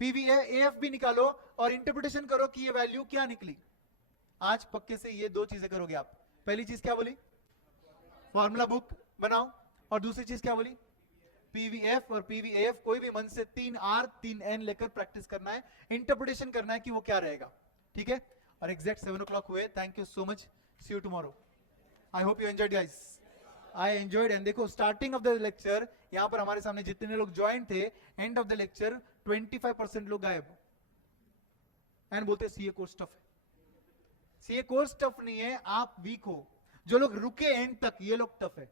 PVAF भी निकालो और इंटरप्रिटेशन करो कि ये वैल्यू क्या निकली. आज पक्के से ये 2 चीजें करोगे आप. पहली चीज क्या बोली? फॉर्मूला बुक बनाओ. और दूसरी चीज क्या बोली? पीवीएफ और पीवीएफ. कोई भी मन से 3R 3N लेकर प्रैक्टिस करना है, इंटरप्रिटेशन करना है कि वो क्या रहेगा. ठीक है? और एग्जैक्ट 7 o'clock हुए. Thank you so much. See you tomorrow. I hope you enjoyed guys. I enjoyed. And देखो स्टार्टिंग ऑफ द लेक्चर यहां पर हमारे सामने जितने लोग ज्वाइन थे, एंड ऑफ द लेक्चर 25% लोग गायब. एंड बोलते सीए कोर्स टफ है. सीए कोर्स टफ नहीं है, आप वीक हो. जो लोग रुके एंड तक, ये लोग टफ है.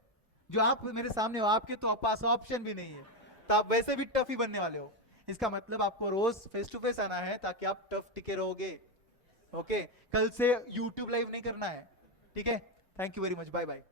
जो आप मेरे सामने हो, आपके तो पास ऑप्शन भी नहीं है, तो आप वैसे भी टफ ही बनने वाले हो. इसका मतलब आपको रोज फेस टू फेस आना है ताकि आप टफ टिके रहोगे. ओके? कल से यूट्यूब लाइव नहीं करना है. ठीक है? Thank you very much. Bye bye.